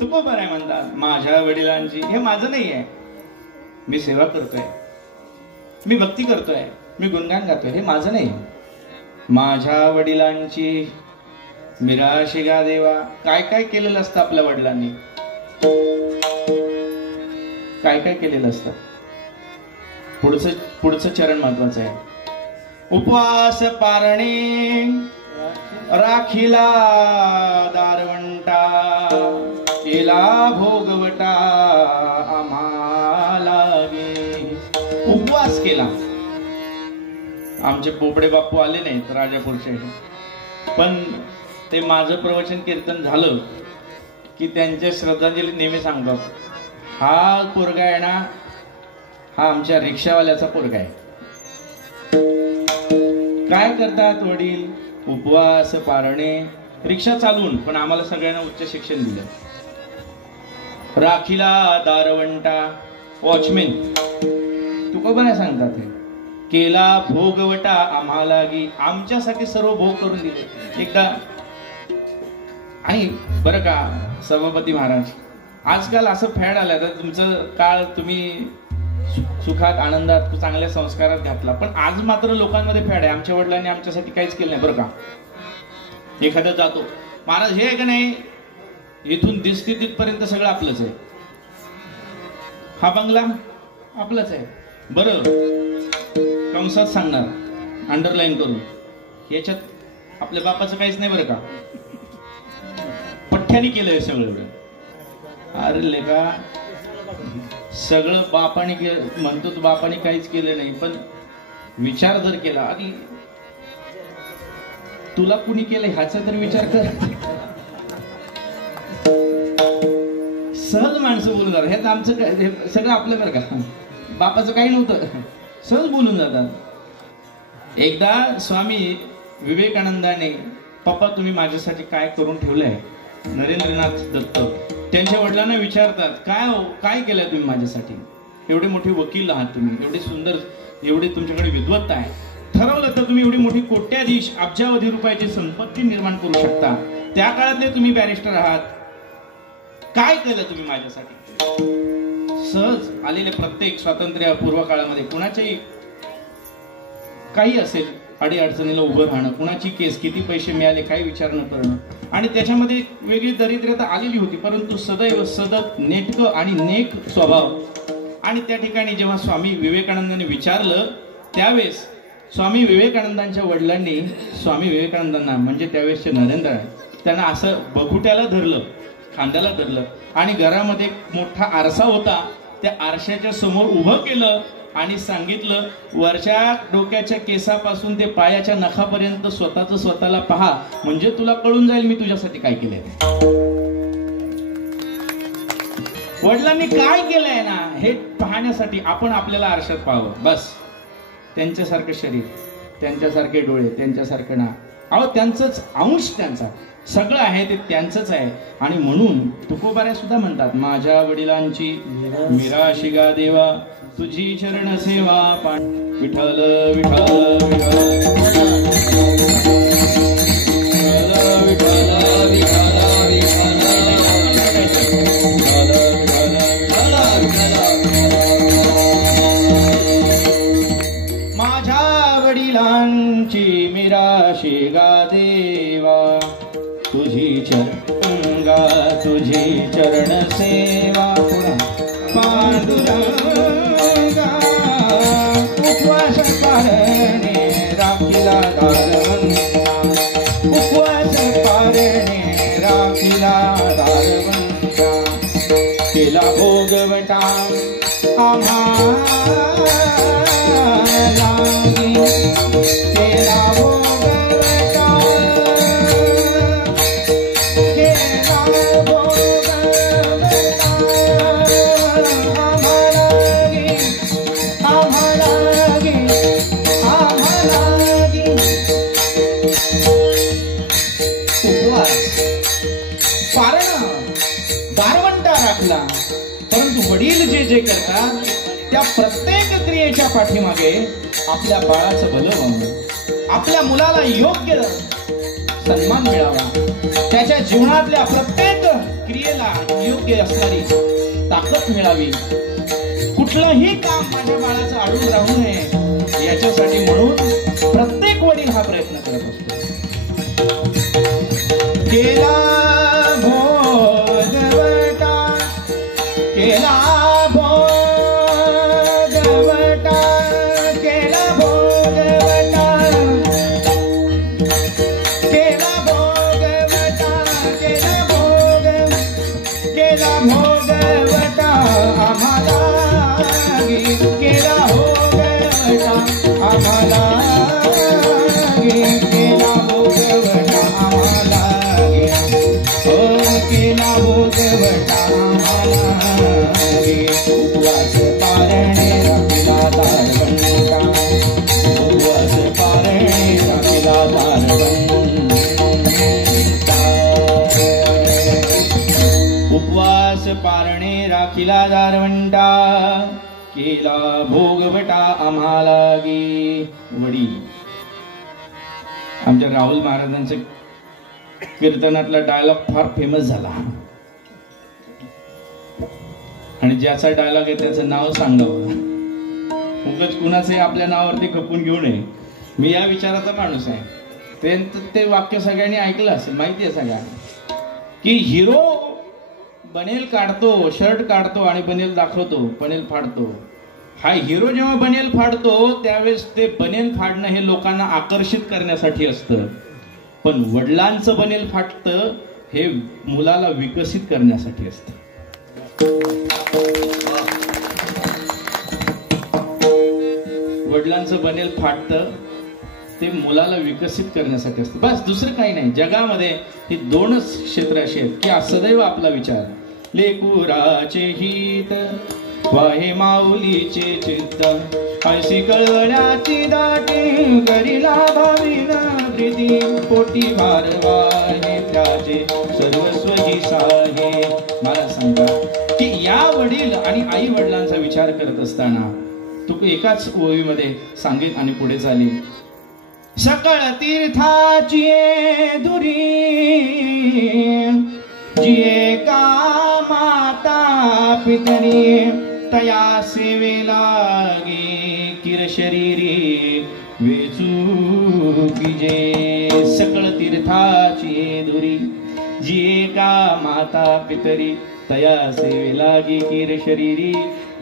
तुकोबाराय म्हणतात माझ्या वडिलांची. हे माझं नाही आहे, मी सेवा करतोय, मी भक्ती करतोय, मी गुणगान गातोय, हे माझं नाही. माझ्या वडिलांची मिराशी गा देवा. काय काय केलेलं असतं आपल्या वडिलांनी, काय काय केलेलं असतं. पुढचं चरण महत्वाचं आहे. उपवास पारणे राखीला दारवंटा, केला भोगवटा आम्हाला गे. उपवास केला. आमचे बोबडे बापू आले नाहीत राजापूरचे, पण ते माझं प्रवचन कीर्तन झालं की त्यांच्या श्रद्धांजली नेहमी सांगतात, हा पोरगा आहे ना, हा आमच्या रिक्षावाल्याचा पोरगा आहे. काय करतात वडील, उपवास पारणे, रिक्षा चालवून, पण आम्हाला सगळ्यांना उच्च शिक्षण दिलं. राखीला दारवंटा, वॉचमॅन. तुकोबाराय सांगतात हे, केला भोगवटा आम्हाला गी. आमच्यासाठी सर्व भोग करून दिले. एकदा आणि बरं का सभापती महाराज, आजकाल असं फॅड आलं तर तुमचं काळ तुम्ही सुखात आनंदात चांगल्या संस्कारात घातला, पण आज मात्र लोकांमध्ये फॅड आहे. आमच्या वडिलांनी आमच्यासाठी काहीच केलं नाही बरं का. एखादा जातो, महाराज हे आहे का नाही, इथून दिसते तिथपर्यंत सगळं आपलंच आहे, हा बंगला आपलाच आहे. बरं कंसात सांगणार, अंडरलाईन करून, याच्यात आपल्या बापाचं काहीच नाही बरं का, पठ्ठ्याने केलंय सगळं. अरे लेका, सगळं बापाने म्हणतो तो बापाने काहीच केलं नाही, पण विचार जर केला आणि तुला कुणी केलं ह्याचा तर विचार कर. सहज माणसं बोलून जातात. हे आमचं हे सगळं आपलं बरं का, बापाचं काही नव्हतं, सहज बोलून जातात. एकदा स्वामी विवेकानंदाने पप्पा तुम्ही माझ्यासाठी काय करून ठेवलंय, नरेंद्रनाथ दत्त त्यांच्या वडिलांना विचारतात, काय केलंय तुम्ही माझ्यासाठी, एवढे मोठे वकील आहात तुम्ही, एवढे सुंदर, एवढे तुमच्याकडे विद्वत्ता आहे, ठरवलं तर तुम्ही एवढी मोठी कोट्याधीश अब्जावधी रुपयाची संपत्ती निर्माण करू शकता, त्या काळातले तुम्ही बॅरिस्टर आहात, काय केलं तुम्ही माझ्यासाठी. सहज आलेले प्रत्येक स्वातंत्र्यपूर्व काळामध्ये कुणाच्याही काही असेल अडीअडचणीला उभं राहणं, कुणाची केस, किती पैसे मिळाले काही विचार न करणं, आणि त्याच्यामध्ये वेगळी दरिद्रता आलेली होती, परंतु सदैव सतत नेटकं आणि नेक स्वभाव. आणि त्या ठिकाणी जेव्हा स्वामी विवेकानंदांनी विचारलं त्यावेळेस स्वामी विवेकानंदांच्या वडिलांनी स्वामी विवेकानंदांना, म्हणजे त्यावेळेसचे नरेंद्र आहे, त्यांना असं बघुट्याला धरलं, खांद्याला धरलं आणि घरामध्ये मोठा आरसा होता, त्या आरशाच्या समोर उभं केलं आणि सांगितलं, वरच्या डोक्याच्या केसापासून ते पायाच्या नखापर्यंत स्वतःला पहा, म्हणजे तुला कळून जाईल मी तुझ्यासाठी काय केलंय. वडिलांनी काय केलंय ना हे पाहण्यासाठी आपण आपल्याला आरशात पाहावं. बस त्यांच्यासारखं शरीर, त्यांच्यासारखे डोळे, त्यांच्यासारखं ना, अहो त्यांचंच अंश, त्यांचा सगळं आहे ते त्यांचंच आहे. आणि म्हणून तुकोबाऱ्या सुद्धा म्हणतात, माझ्या वडिलांची मिराशी गा देवा, तुझी चरण सेवा विठ्ठल विठ्ठल माझ्या वडिलांची मिराशी गा देवा, तुझी चरण सेवा पांडुरंगा, उपवास पारणे राखीला दारवंता, उपवास पारणे राखीला दारवंता, केला भोगवटा आम्हाला, केला भोगवटा, केला भोगवटा परंतु वडील जे करतात त्या प्रत्येक क्रियेच्या पाठीमागे आपल्या बाळाचं भलं व्हावं, आपल्या मुलाला योग्य सन्मान मिळावा, त्याच्या जीवनातल्या प्रत्येक क्रियेला योग्य असणारी ताकद मिळावी, कुठलंही काम माझ्या बाळाचं अडून राहू नये याच्यासाठी म्हणून प्रत्येक वडील हा प्रयत्न करत असतो. केला भोगवटा, केला भोगवटा, केला भोगवटा, केला भोगवटा, केला भोगवटा आम्हाला, केला भोगवटा आम्हाला, केला भोगवटा आम्हाला, हो केला भोगवटा आम्हाला, उपवास पारणे राखीला दारवंता, उपवास पारणे राखीला दारवंता, उपवास पारणे राखीला दारवंटा, केला भोगवटा आम्हाला गे. वडील आमच्या राहुल महाराजांच्या कीर्तनातला डायलॉग फार फेमस झाला आणि ज्याचा डायलॉग आहे त्याचं नाव सांगावं, उगाच कुणाचे आपल्या नावावरती खपून घेऊ नये. मी या विचाराचा माणूस आहे. ते वाक्य सगळ्यांनी ऐकलं असेल, माहिती आहे सगळ्यांना, की हिरो बनेल काढतो, शर्ट काढतो आणि बनेल दाखवतो, बनेल फाडतो. हा हिरो जेव्हा बनेल फाडतो त्यावेळेस ते बनेल फाडणं हे लोकांना आकर्षित करण्यासाठी असतं, पण वडिलांचं बनेल फाटतं हे मुलाला विकसित करण्यासाठी असतं. वडिलांचं बनेल फाटतं ते मुलाला विकसित करण्यासाठी असतं, बस दुसरं काही नाही. जगामध्ये ही दोनच क्षेत्र अशी आहेत की सदैव आपला विचार लेकुराचे हित वाहे माऊलीचे चित्त ऐशी कळवळ्याची दाटी करीला भाविन प्रीती पोटी भारवाहे त्याचे सर्वस्व ही साहे. मला सांगा की या वडील आणि आई वडिलांचा विचार करत असताना तू एकाच ओळीमध्ये सांगेन आणि पुढे चालेल. सकळ तीर्थाची दुरी जिये का माता पितरी तया सेवे लागे किर शरीरी वेचू जे. सकळ तीर्थाची दुरी जिये का माता पितरी तया सेवे लागे किर शरीरी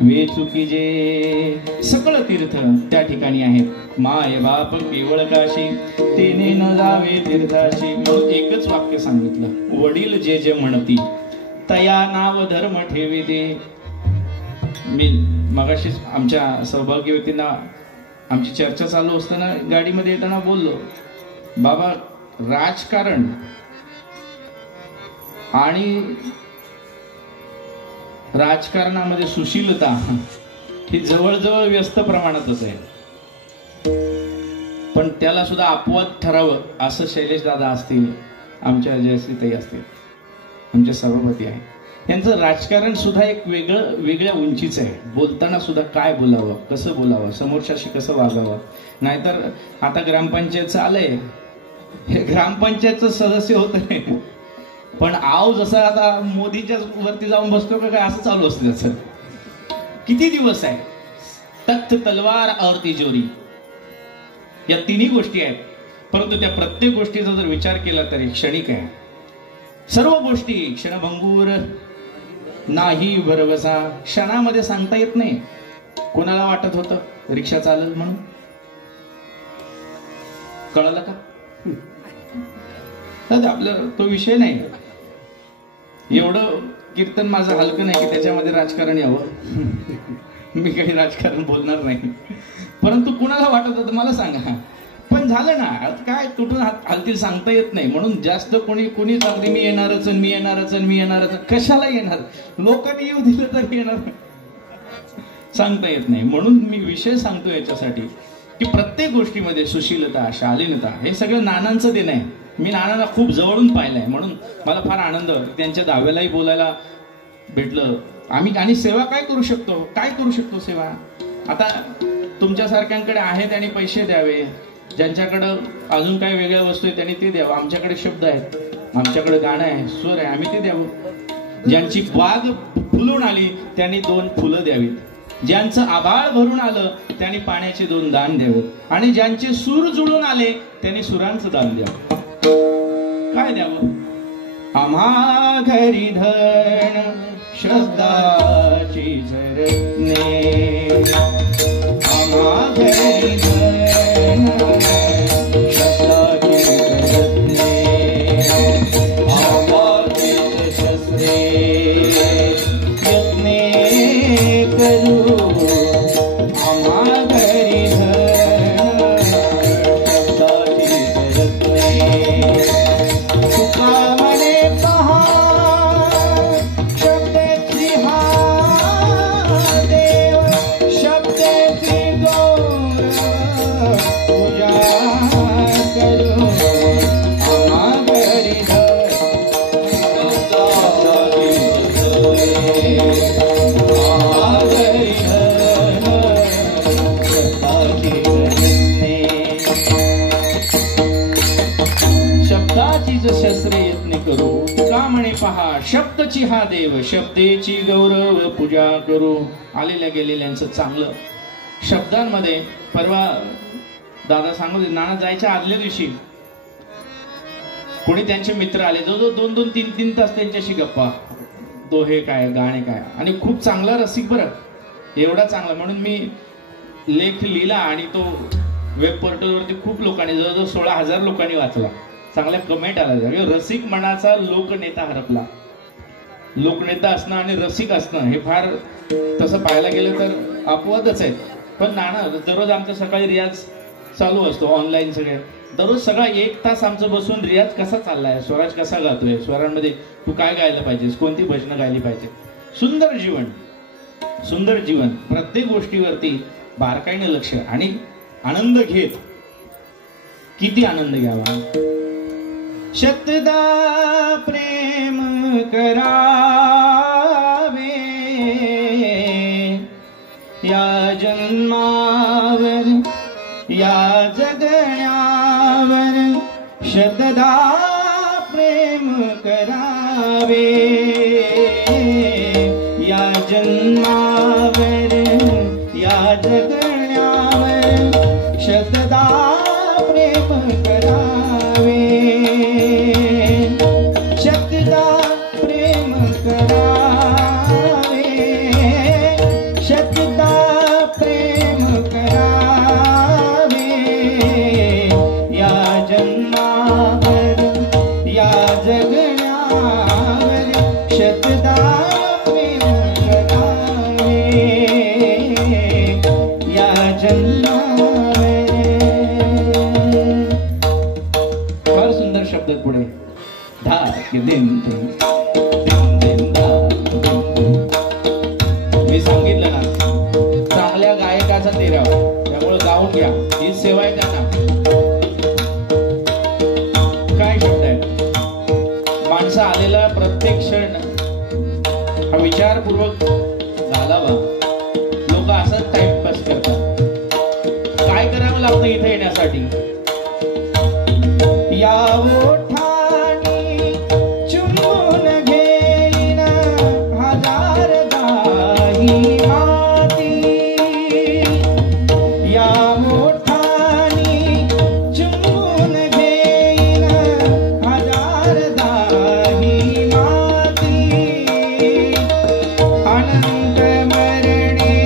वेचुकी जे. सकळ तीर्थ त्या ठिकाणी आहेत. माय बाप केवळ काशी तेने न जावे तीर्थाशी. म्हणून एकच वाक्य सांगितलं, वडील जे जे म्हणती तया नाव धर्म ठेवी दे. मी मगाशीच आमच्या सौभाग्यवतींना आमची चर्चा चालू असताना गाडीमध्ये येताना बोललो, बाबा राजकारण आणि राजकारणामध्ये सुशीलता ही जवळजवळ व्यस्त प्रमाणातच आहे, पण त्याला सुद्धा अपवाद ठरावं असं शैलेश दादा असतील, आमच्या जयश्रीताई असतील, आमचे सभापती आहे, यांचं राजकारण सुद्धा एक वेगळ्या उंचीचं आहे. बोलताना सुद्धा काय बोलावं, कसं बोलावं, समोरच्याशी कसं वागावं. नाहीतर आता ग्रामपंचायतचं आलंय, हे ग्रामपंचायतचं सदस्य होत नाही, पण आव जसं आता मोदीच्या वरती जाऊन बसतो का काय असं चालू असतं त्याचं. किती दिवस आहे तख्त तलवार और तिजोरी, या तिन्ही गोष्टी आहेत, परंतु त्या प्रत्येक गोष्टीचा जर विचार केला तरी क्षणिक आहे. सर्व गोष्टी क्षणभंगूर नाही भरवसा. क्षणामध्ये सांगता येत नाही. कोणाला वाटत होतं रिक्षा चालेल म्हणून? कळलं का? आपलं तो विषय नाही. एवढं कीर्तन माझं हलकं नाही की त्याच्यामध्ये राजकारण यावं. मी काही राजकारण बोलणार नाही, परंतु कुणाला वाटत होतं मला सांगा. पण झालं ना, काय कुठून हलतील सांगता येत नाही. म्हणून जास्त कोणी सांगते मी येणारच मी येणारच मी येणारच. कशाला येणार? लोकांनी येऊ दिलं तर येणार, सांगता येत नाही. म्हणून मी विषय सांगतो याच्यासाठी की प्रत्येक गोष्टीमध्ये सुशीलता शालीनता हे सगळं नानांचं देणं आहे. मी नानांना खूप जवळून पाहिलंय, म्हणून मला फार आनंद त्यांच्या दाव्यालाही बोलायला भेटलं. आम्ही आणि सेवा काय करू शकतो सेवा. आता तुमच्यासारख्यांकडे आहे त्यांनी पैसे द्यावे, ज्यांच्याकडं अजून काही वेगळ्या वस्तू आहे त्यांनी ते द्यावं. आमच्याकडे शब्द आहेत, आमच्याकडे गाणं आहे, स्वर आहे, आम्ही ते द्यावं. ज्यांची बाग फुलून आली त्यांनी 2 फुलं द्यावीत. ज्यांचं आभाळ भरून आलं त्यांनी पाण्याचे 2 दान द्यावेत. आणि ज्यांचे सूर जुळून आले त्यांनी सुरांचं दान द्यावं. काय द्यावं? आम्हा घरी धन शब्दाची झरणे, आम्हा घरी धन शब्दाची झरणे, आवाजित शस्त्रे यत्ने करू, आम्हा घरी धन शब्दाची झरणे. तुका म्हणे पहा शब्दाची हा देव, शब्दाची गौरव पूजा करू, आम्हा घरी धन शब्दाची झरणे, आम्हा घरी धन शब्दाची झरणे. शब्दाची शस्त्रे यत्न करू, का म्हणे पहा शब्दची हा देव, शब्देची गौरव पूजा करू. आलेल्या गेलेल्यांचं चांगलं शब्दांमध्ये. परवा दादा सांगत नाना जायच्या आदल्या दिवशी कोणी त्यांचे मित्र आले, जो 2-2, 3-3 तास त्यांच्याशी गप्पा. तो हे काय गाणे काय, आणि खूप चांगला रसिक बरं, एवढा चांगला. म्हणून मी लेख लिहिला आणि तो वेब पोर्टलवरती खूप लोकांनी जवळजवळ 16,000 लोकांनी वाचला. चांगल्या कमेंट आल्या. रसिक मनाचा लोकनेता हरपला. लोकनेता असणं आणि रसिक असणं हे फार तसं पाहायला गेलं तर अपवादच आहे. पण नाणं दररोज आमचं सकाळी रियाज चालू असतो ऑनलाईन सगळे. दररोज सगळा 1 तास आमचं बसून रियाज कसा चाललाय, स्वराज कसा गातोय, स्वरांमध्ये तू काय गायला पाहिजेस, कोणती भजनं गायली पाहिजे. सुंदर जीवन, सुंदर जीवन. प्रत्येक गोष्टीवरती बारकाईने लक्ष आणि आनंद घेत. किती आनंद घ्यावा. शतदा प्रेम करावे या जन्मावर या जगण्यावर, शतदा प्रेम करावे या जन्मावर या जगण्यावर, शतदा प्रेम करावे. शतदा प्रेम करावे, शतदा प्रेम करावे या जन्मावर या जगण्यावर, शतदा प्रेम करावे या जन्मावर. फार सुंदर शब्द पुढे. धाक दिन मी सांगितलं ना, चांगल्या गायकाचा तेराव, त्यामुळे गाऊन घ्या. ही सेवा आहे त्यांना. काय शब्द आहे. माणसा आलेला प्रत्येक क्षण हा विचारपूर्वक घालावा. लोक असंच टाइमपास करतात. काय करावं लागतं इथे येण्यासाठी. या ओठानी चुंबून घेईन हजार दाही माती, या ओठानी चुंबून घेईन हजार दाही माती, अनंत मरणे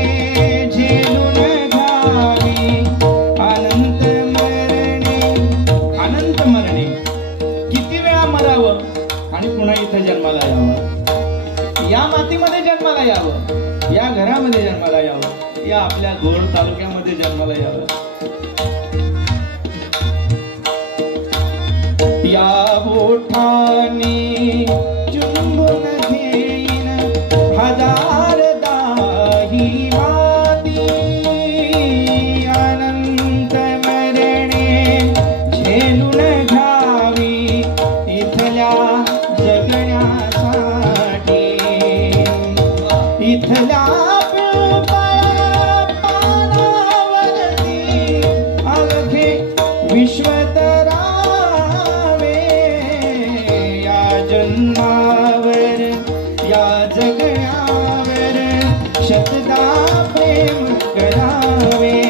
झेलून घ्यावी, अनंत मरणे, अनंत मरणे. किती वेळा मरावं आणि पुन्हा इथं जन्माला यावं. या मातीमध्ये जन्माला यावं, या घरामध्ये जन्माला यावं, या आपल्या घोर तालुक्यामध्ये जन्माला यावं. या ओठानी चुंबून घेईन हजार दाही माती, अनंत मरणे झेलून घ्यावी इथल्या जगण्यासाठी, इथल्या पानावरती अवघे विश्व तरावे या जन्मावर या जगण्यावर, शतदा प्रेम करावे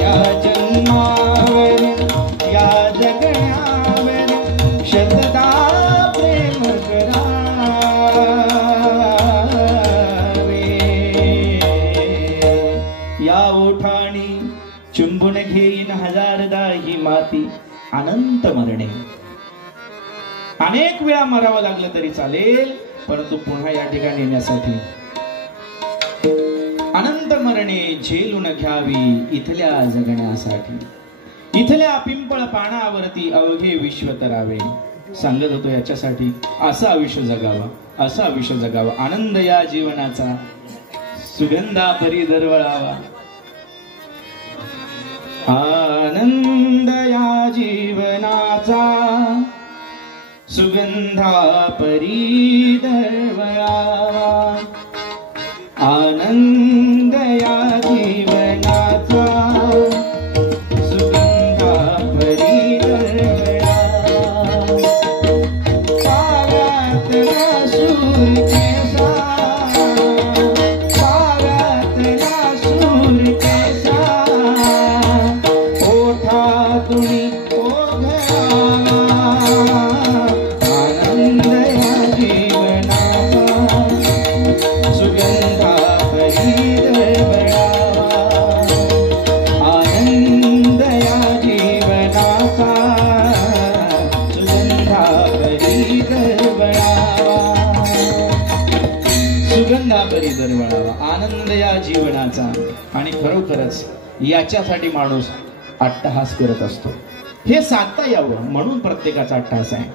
या जन्मावर या जगण्यावर, शतदा प्रेम करावे. या ओठाणी चुंबून घेईन हजारदा ही माती, अनंत मरणे. अनेक वेळा मरावं लागलं तरी चालेल, परंतु पुन्हा या ठिकाणी येण्यासाठी अनंत मरणे झेलून घ्यावी इथल्या जगण्यासाठी, इथल्या पिंपळ पानावरती अवघे विश्व तरावे. सांगत होतो याच्यासाठी असं आयुष्य जगावं, असं आयुष्य जगावं. आनंद या जीवनाचा सुगंधा परी दरवळावा, आनंद या जीवनाचा सुगंधा परी दरवळावा, आनंद या जीवनाचा सुगंधा परी दरवळावा. पारातला सूर कैसा, पारातला सूर कैसा, ओठातुनी ओघळावा, आनंद या जीवनाचा सुगंधा परी बाळावा, आनंद या जीवनाचा. आणि खरोखरच याच्यासाठी माणूस अट्टहास करत असतो. हे साधता यावं म्हणून प्रत्येकाचा अट्टहास आहे.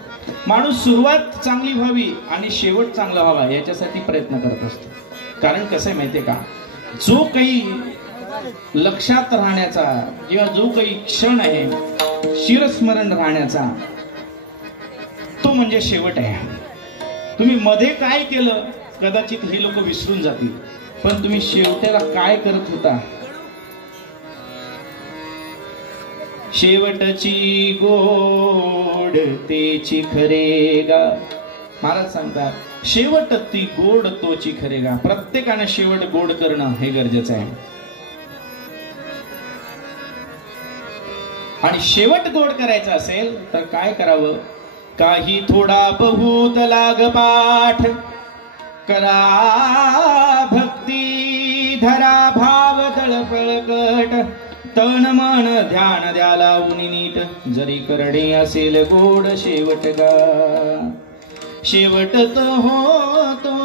माणूस सुरुवात चांगली व्हावी आणि शेवट चांगला व्हावा याच्यासाठी प्रयत्न करत असतो. कारण कसं आहे माहितीये का, जो काही लक्षात राहण्याचा किंवा जो काही क्षण आहे शिरस्मरण राहण्याचा तो म्हणजे शेवट आहे. तुम्ही मध्ये काय केलं कदाचित हे लोक विसरून जातील, पण तुम्ही शेवट्याला काय करत होता. शेवटची गोड तेची खरेगा. महाराज सांगतात शेवट ती गोड तोची खरेगा. प्रत्येकाने शेवट गोड करणं हे गरजेचं आहे. आणि शेवट गोड करायचा असेल तर काय करावं. काही थोडा बहुत लाग पाठ करा भक्ती धरा भाव तळपळकट तन मन ध्यान द्या लावून नीट जरी करणे असेल गोड शेवट गा. शेवट तो होतो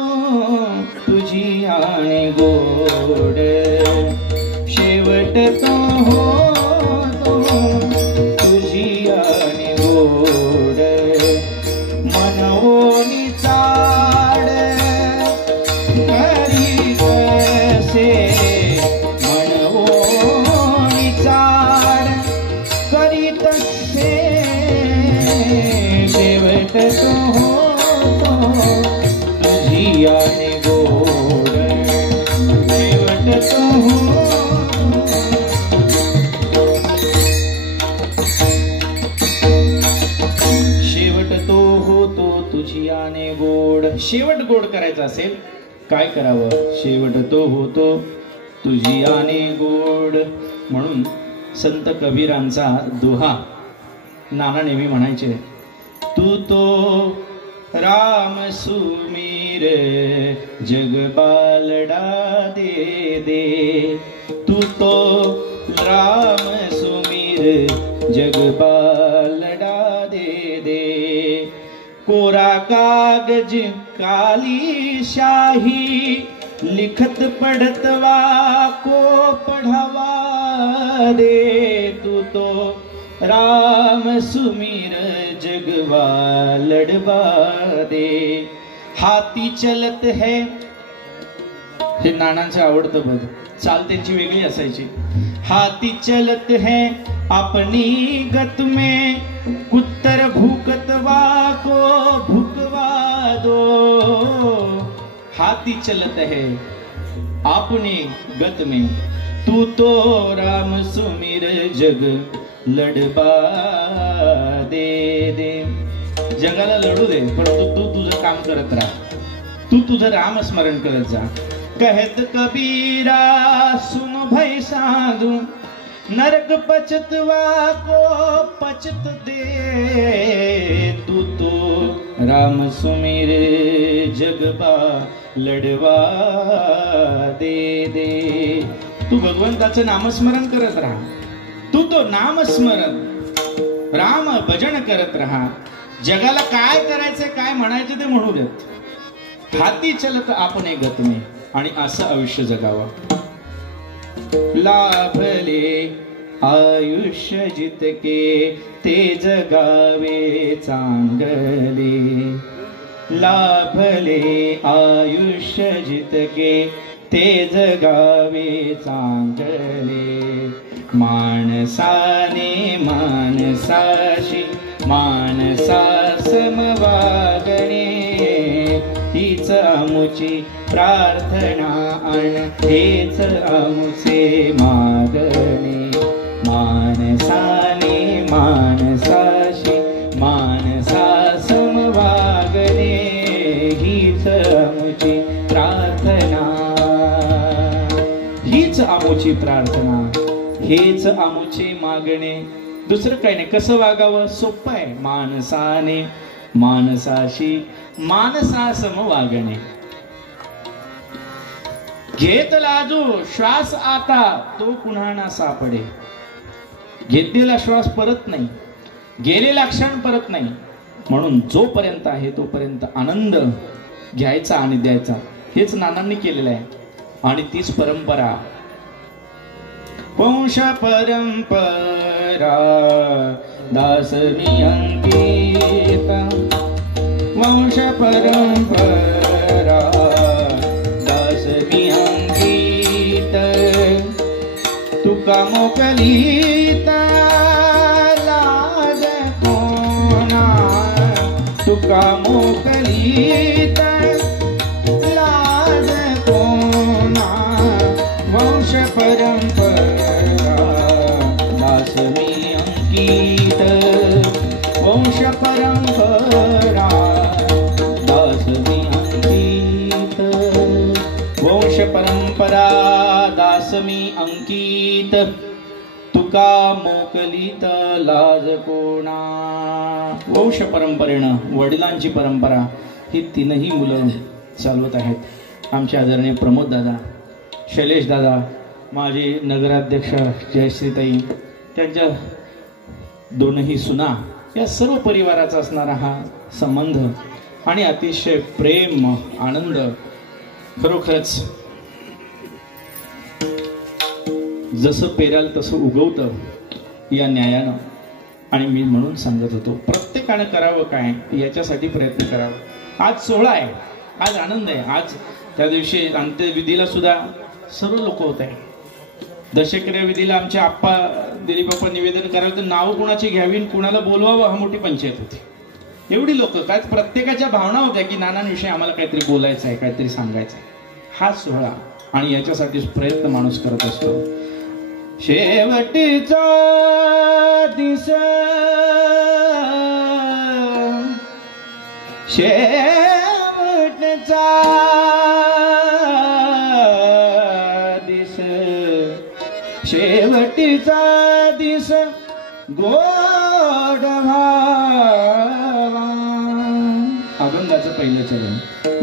तुझी आणि गोड. शेवट तो होतो तुझी आणि गोड. मनवोनी चाड करी कसे मनवोनी चाड करी तसे. शेवट तो होतो तुझी आणि गोड. शेवट तो तुझी आणि गोड. शेवट गोड करायचा असेल काय करावं. शेवट तो होतो तुझी आणि गोड. म्हणून संत कबीरांचा दोहा नाना नेहमी म्हणायचे. तू तो राम सुमीर जग बालडा दे दे. तू तो राम सुमीर जग बालडा दे दे. कोरा कागज काली शाही लिखत पढ़तवा को पढ़ावा दे. तू तो राम सुमीर जगवा लड़वा दे. हाती चलत है. हे नानांचं आवडतं पद. चाल त्यांची वेगळी असायची. हाथी चलत है अपनी गत में कुत्तर भूकतवा को भुकवा दो. हाथी चलत है अपनी गत में तू तो राम सुमीर जग लढबा दे दे. जगाला लढू दे परंतु तू तुझं काम करत राहा. तू तुझं राम स्मरण करत जा. कहत कबीरा सुन भई साधु नरक पचतवा को पचत दे. तू तो राम सुमीर जगबा लढवा दे दे. तू भगवंताचं नामस्मरण करत राहा. तू तो नामस्मरण राम भजन करत राहा. जगाला काय करायचं काय म्हणायचं ते म्हणू देत. हाती चलत आपण गत में आणि असं आयुष्य जगावं. लाभले आयुष्य जितके ते जगावे चांगले. लाभले आयुष्य जितके ते जगावे चांगले. माणसाने माणसाशी माणसा समवागणे हीच आमुची प्रार्थना आणि हेच आमुचे मागणे. माणसाने माणसाशी माणसा समवागणे हीच आमुची प्रार्थना. हीच आमुची प्रार्थना हेच आमुचे मागणे. दुसरं काही नाही. कसं वागावं सोपं आहे. माणसाने माणसाशी माणसासम वागणे. घेत लाजू श्वास आता तो पुन्हा ना सापडे. घेतलेला श्वास परत नाही, गेलेला क्षण परत नाही. म्हणून जोपर्यंत आहे तोपर्यंत आनंद घ्यायचा आणि द्यायचा. हेच नानांनी केलेलं आहे. आणि तीच परंपरा वंश परंपरा दास मी अंकित वंश परंपरा दास मी अंकित तुका मोकलीता लाज कोणा तुका मोकलीता लाज कोणा वंश परंपरा दास मी अंकित वंश परंपरा दास मी अंकित वंश परंपरा दास मी अंकित तुका मोकलीत लाज कोणा. वंश परंपरेनं वडिलांची परंपरा ही तीनही मुलं चालवत आहेत. आमचे आदरणीय प्रमोद दादा, शैलेश दादा, माझे नगराध्यक्ष जयश्रीताई, त्यांच्या दोनही सुना, या सर्व परिवाराचा असणारा हा संबंध आणि अतिशय प्रेम आनंद खरोखरच जसं पेराल तसं उगवतं या न्यायानं. आणि मी म्हणून सांगत होतो प्रत्येकानं करावं काय याच्यासाठी प्रयत्न करावा. आज सोहळा आहे, आज आनंद आहे. आज त्या दिवशी अंत्यविधीला सुद्धा सर्व लोक होत आहे. दशक्रिया विधीला आमच्या आप्पा दिलीप बाप्पा निवेदन करायला तर नाव कुणाची घ्यावी कुणाला बोलवावं हा मोठी पंचायत होती. एवढी लोक काय प्रत्येकाच्या भावना होत्या की नानांविषयी आम्हाला काहीतरी बोलायचं आहे, काहीतरी सांगायचं आहे. हा सोहळा आणि याच्यासाठी प्रयत्न माणूस करत असतो. शेवटीचा दिस शेवटचा दिस शेवटीचा दिस गोड व्हावा. अभंगाचं पहिलं चरण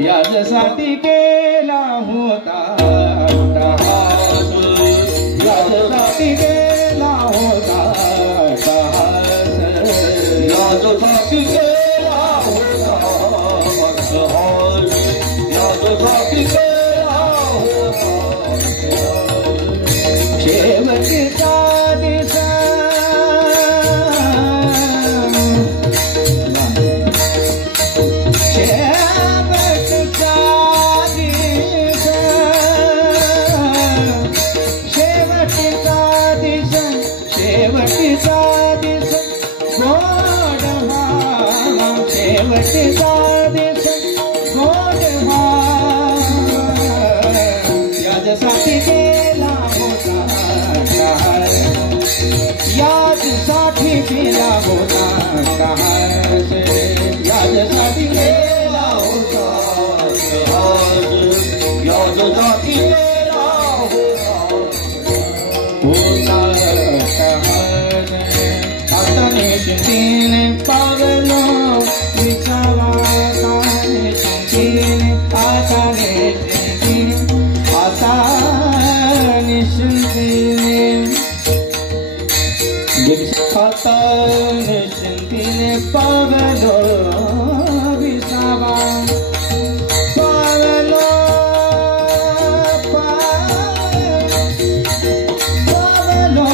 यासाठी केला होता यासाठी गेला होता यासाठी गेला होता यासाठी गेला होता शेवटीचा दिस यासाठी केला होता यासाठी केला होता यासाठी केला होता यासाठी केला होता हाताने शिंदीने पावलो विसावा हाताने शिंदीने हाताने शिंदीने हाताने शिंदीने हाताने शिंदीने पावलो विसावा पावलो पावलो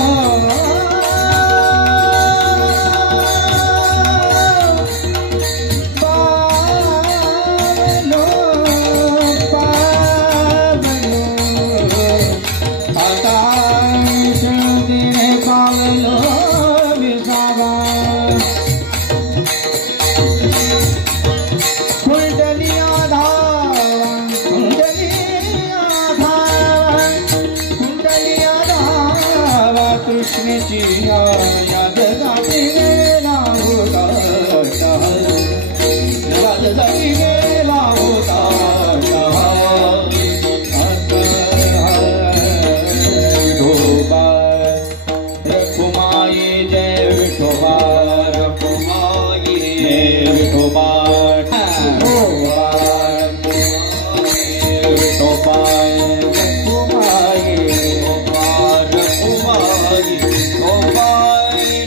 कृष्णची याद जाती गेला होता याद जाती गेला होता विठोबा रखुमाई जय विठोबा रखुमाई जय विठोबा विठोबा रखुमाई रखुमाई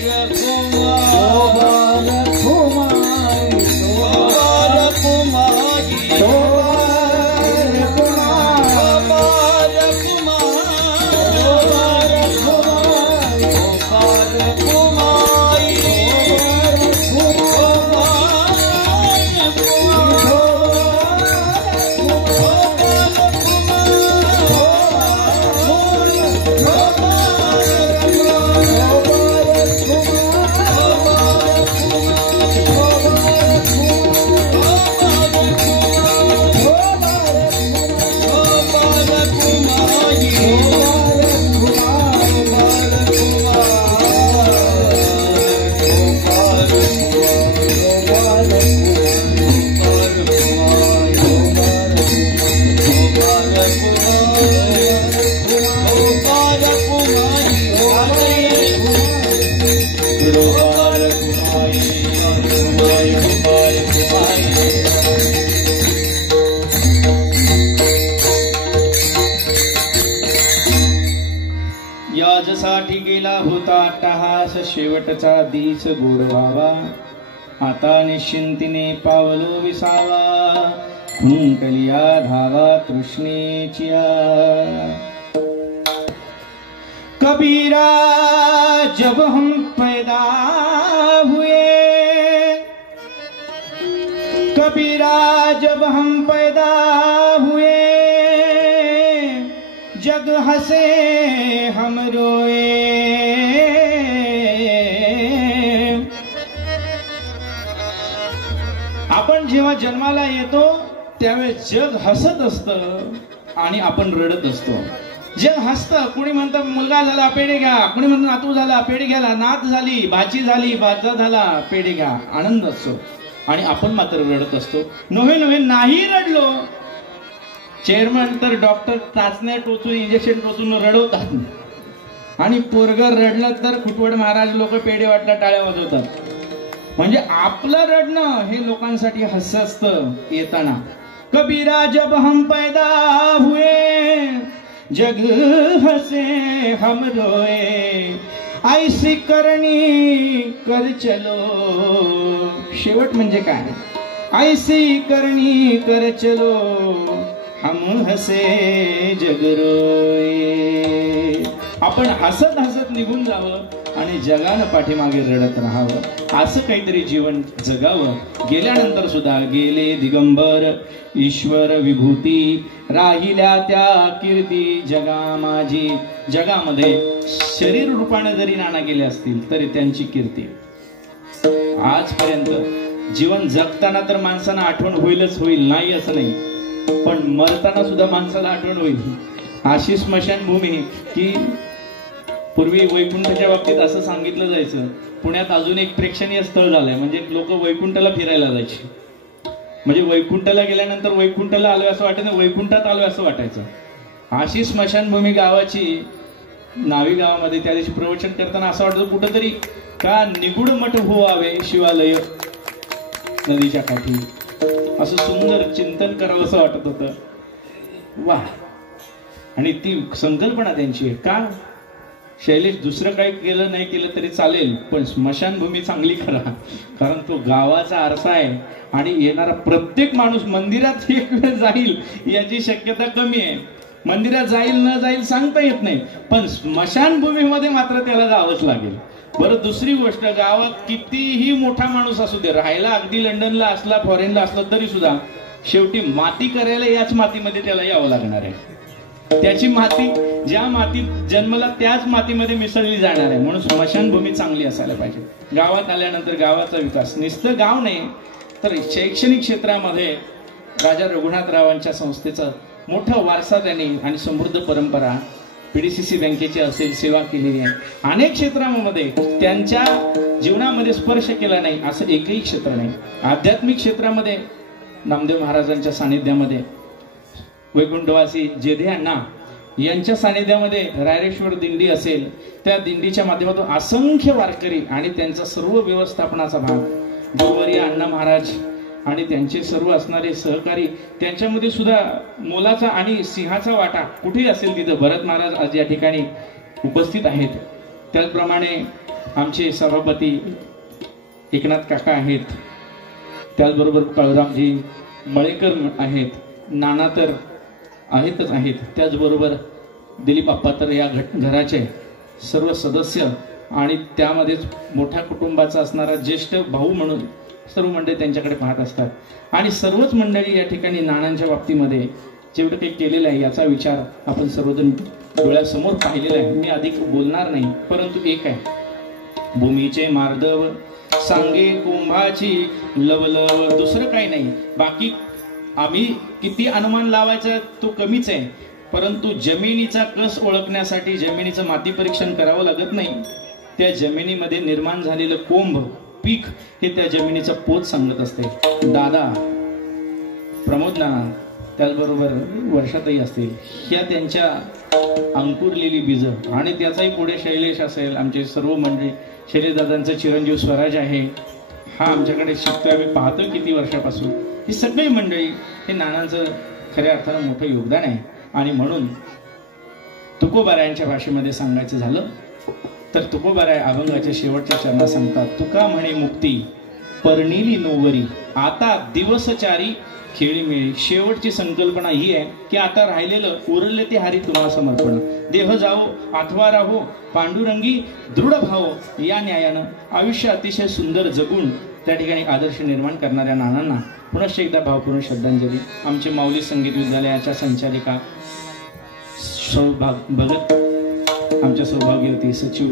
माझ्यासाठी गेला होता अट्टहास, शेवटचा दिस गोड व्हावा, आता निश्चिंतीने पावलो विसावा, कुंकलिया धावा तृष्णेचिया। कबीरा जब हम पैदा हुए, कबीरा जब हम पैदा हुए, जग हसे हम रोए। आपण जेव्हा जन्माला येतो त्यावेळेस जग हसत असतं आणि आपण रडत असतो। जग हसतं, कोणी म्हणतं मुलगा झाला पेढे घ्या, कोणी म्हणतं नातू झाला पेढे घ्याला, नात झाली, भाची झाली, बाचा झाला पेढे घ्या, आनंद असतो। आणि आपण मात्र रडत असतो। नव्हे नव्हे नाही रडलो, चेअरमन तर डॉक्टर चाचण्या टोचून इंजेक्शन टोचून रडवतात आणि पोरग रडलं तर खुटवड महाराज लोक पेढे वाटला टाळ्या वाजवतात। म्हणजे आपलं रडणं हे लोकांसाठी हास्य असतं येताना। कबीरा जब हम पैदा हुए, जग हसे हम रोए, ऐसी करणी कर चलो। शेवट म्हणजे काय? ऐसी करणी कर चलो, हम हसे जग रोए। आपण हसत हसत निघून जावं आणि जगानं पाठीमागे रडत राहावं, असं काहीतरी जीवन जगावं। गेल्यानंतर सुद्धा गेले दिगंबर, ईश्वर विभूती, राहिल्या त्या कीर्ती जगा माझी। जगामध्ये शरीर रूपाने जरी नाना गेले असतील तरी त्यांची कीर्ती। आजपर्यंत जीवन जगताना तर माणसांना आठवण होईलच होईल, नाही असं नाही, पण मरताना सुद्धा माणसाला आठवण होईल। अशी स्मशानभूमी की पूर्वी वैकुंठाच्या बाबतीत असं सांगितलं जायचं, पुण्यात अजून एक प्रेक्षणीय स्थळ झालंय, म्हणजे लोक वैकुंठाला फिरायला जायचे। म्हणजे वैकुंठाला गेल्यानंतर वैकुंठाला आलोय असं वाटत नाही, वैकुंठात आलोय असं वाटायचं। अशी स्मशानभूमी गावाची नावी गावामध्ये त्या दिवशी प्रवचन करताना असं वाटतं कुठंतरी का निगूढ मठ व्हावे शिवालय नदीच्या काठी, असं सुंदर चिंतन करावं असं वाटत होतं। वा, आणि ती संकल्पना त्यांची का शैलेश दुसरं काही केलं नाही केलं तरी चालेल, पण स्मशानभूमी चांगली करा, कारण तो गावाचा आरसा आहे आणि येणारा प्रत्येक माणूस मंदिरात एक वेळ जाईल याची शक्यता कमी आहे। मंदिरात जाईल न जाईल सांगता येत नाही, पण स्मशानभूमीमध्ये मात्र त्याला जावंच लागेल। बरं, दुसरी गोष्ट, गावात कितीही मोठा माणूस असू दे, राहायला अगदी लंडनला असला फॉरेनला असला तरी सुद्धा शेवटी माती करायला याच मातीमध्ये त्याला यावं लागणार आहे। त्याची माती ज्या मातीत जन्मला त्याच मातीमध्ये मिसळली जाणार आहे, म्हणून स्मशानभूमी चांगली असायला पाहिजे। गावात आल्यानंतर गावाचा विकास, नुसतं गाव नाही तर शैक्षणिक क्षेत्रामध्ये राजा रघुनाथरावांच्या संस्थेचा मोठा वारसा त्यांनी आणि समृद्ध परंपरा, पीडीसीसी बँकेची असेल सेवा केलेली आहे। अनेक क्षेत्रांमध्ये त्यांच्या जीवनामध्ये स्पर्श केला नाही असं एकही क्षेत्र नाही। आध्यात्मिक क्षेत्रामध्ये नामदेव महाराजांच्या सानिध्यामध्ये, वैकुंठवासी जेधे अण्णा यांच्या सानिध्यामध्ये रायरेश्वर दिंडी असेल, त्या दिंडीच्या माध्यमातून असंख्य वारकरी आणि त्यांचा सर्व व्यवस्थापनाचा भाग, गुरुवर्य अण्णा महाराज आणि त्यांचे सर्व असणारे सहकारी, त्यांच्यामध्ये सुद्धा मोलाचा आणि सिंहाचा वाटा कुठेही असेल तिथं भरत महाराज आज या ठिकाणी उपस्थित आहेत। त्याचप्रमाणे आमचे सभापती एकनाथ काका आहेत, त्याचबरोबर काळूरामजी मळेकर आहेत, नाना तर आहेतच आहेत, त्याचबरोबर दिलीप आप्पा तर या घराचे सर्व सदस्य आणि त्यामध्येच मोठ्या कुटुंबाचा असणारा ज्येष्ठ भाऊ म्हणून सर्व मंडळी त्यांच्याकडे पाहत असतात। आणि सर्वच मंडळी या ठिकाणी नानांच्या बाबतीमध्ये जेवढं काही केलेलं आहे याचा विचार आपण सर्वजण डोळ्यासमोर पाहिलेला आहे। मी अधिक बोलणार नाही, परंतु एक आहे, भूमीचे मार्दव सांगे कुंभाची लवलव, दुसरं काही नाही। बाकी आम्ही किती अनुमान लावायचा तो कमीच आहे, परंतु जमिनीचा कस ओळखण्यासाठी जमिनीचं माती परीक्षण करावं लागत नाही। त्या जमिनीमध्ये निर्माण झालेलं कोंभ पीक हे त्या जमिनीचा पोत सांगत असते। दादा, प्रमोद नाना, त्याचबरोबर वर्षातही असतील, ह्या त्यांच्या अंकुरलेली बीज, आणि त्याचाही पुढे शैलेश असेल, आमचे सर्व मंडळी, शैलेश दादांचा चिरंजीव स्वराज आहे, हा आमच्याकडे शिकतोय, आम्ही पाहतोय किती वर्षापासून। ही सगळी मंडळी हे नानांचं खऱ्या अर्थानं मोठं योगदान आहे। आणि म्हणून तुकोबारायांच्या भाषेमध्ये सांगायचं झालं तर तुकोबाराय अभंगाच्या शेवटच्या चरणात सांगतात, तुका म्हणे मुक्ती परनिली नोवरी, आता दिवसचारी खेळी मिळी. शेवटची संकल्पना ही आहे की आता राहिलेलं उरले ते हरी तुम्हा समर्पण. देह जाओ अथवा राहो पांडुरंगी दृढ भाव, या न्यायानं आयुष्य अतिशय सुंदर जगून त्या ठिकाणी आदर्श निर्माण करणाऱ्या नानांना पुनश्च एकदा भावपूर्ण श्रद्धांजली. आमचे माऊली संगीत विद्यालयाच्या संचालिका भगत, आमच्या सौभाग्यवती सचिव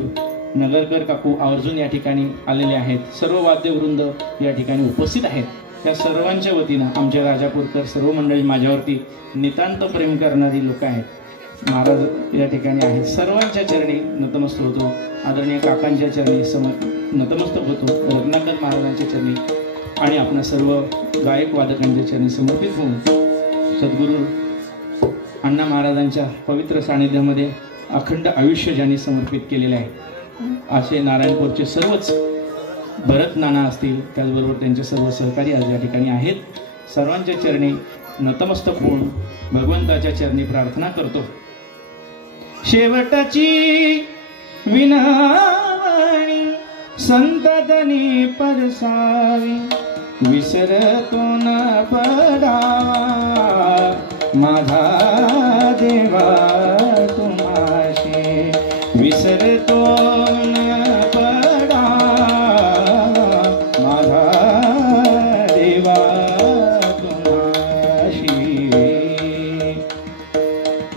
नगरकर काकू आवर्जून या ठिकाणी आलेले आहेत. सर्व वाद्यवृंद या ठिकाणी उपस्थित आहेत. त्या सर्वांच्या वतीनं आमचे राजापूरकर सर्व मंडळी, माझ्यावरती नितांत प्रेम करणारी लोक आहेत, महाराज या ठिकाणी आहेत. सर्वांच्या चरणी नतमस्तक होतो. आदरणीय काकांच्या चरणी नतमस्तक होतो. रत्नाकर महाराजांच्या चरणी आणि आपल्या सर्व गायक वादकांच्या चरणी समर्पित होऊन सद्गुरू अण्णा महाराजांच्या पवित्र सानिध्यामध्ये अखंड आयुष्य ज्यांनी समर्पित केलेले आहे असे नारायणपूरचे सर्वच भरत नाना असतील, त्याचबरोबर त्यांचे सर्व सहकारी आज या ठिकाणी आहेत. सर्वांच्या चरणी नतमस्तक होऊन भगवंताच्या चरणी प्रार्थना करतो. शेवटची विनावणी संततनी परसावी, विसरतो न पडावा माझा देवा तुम्हाशी, विसरतो न पडावा माझा देवा तुम्हाशी.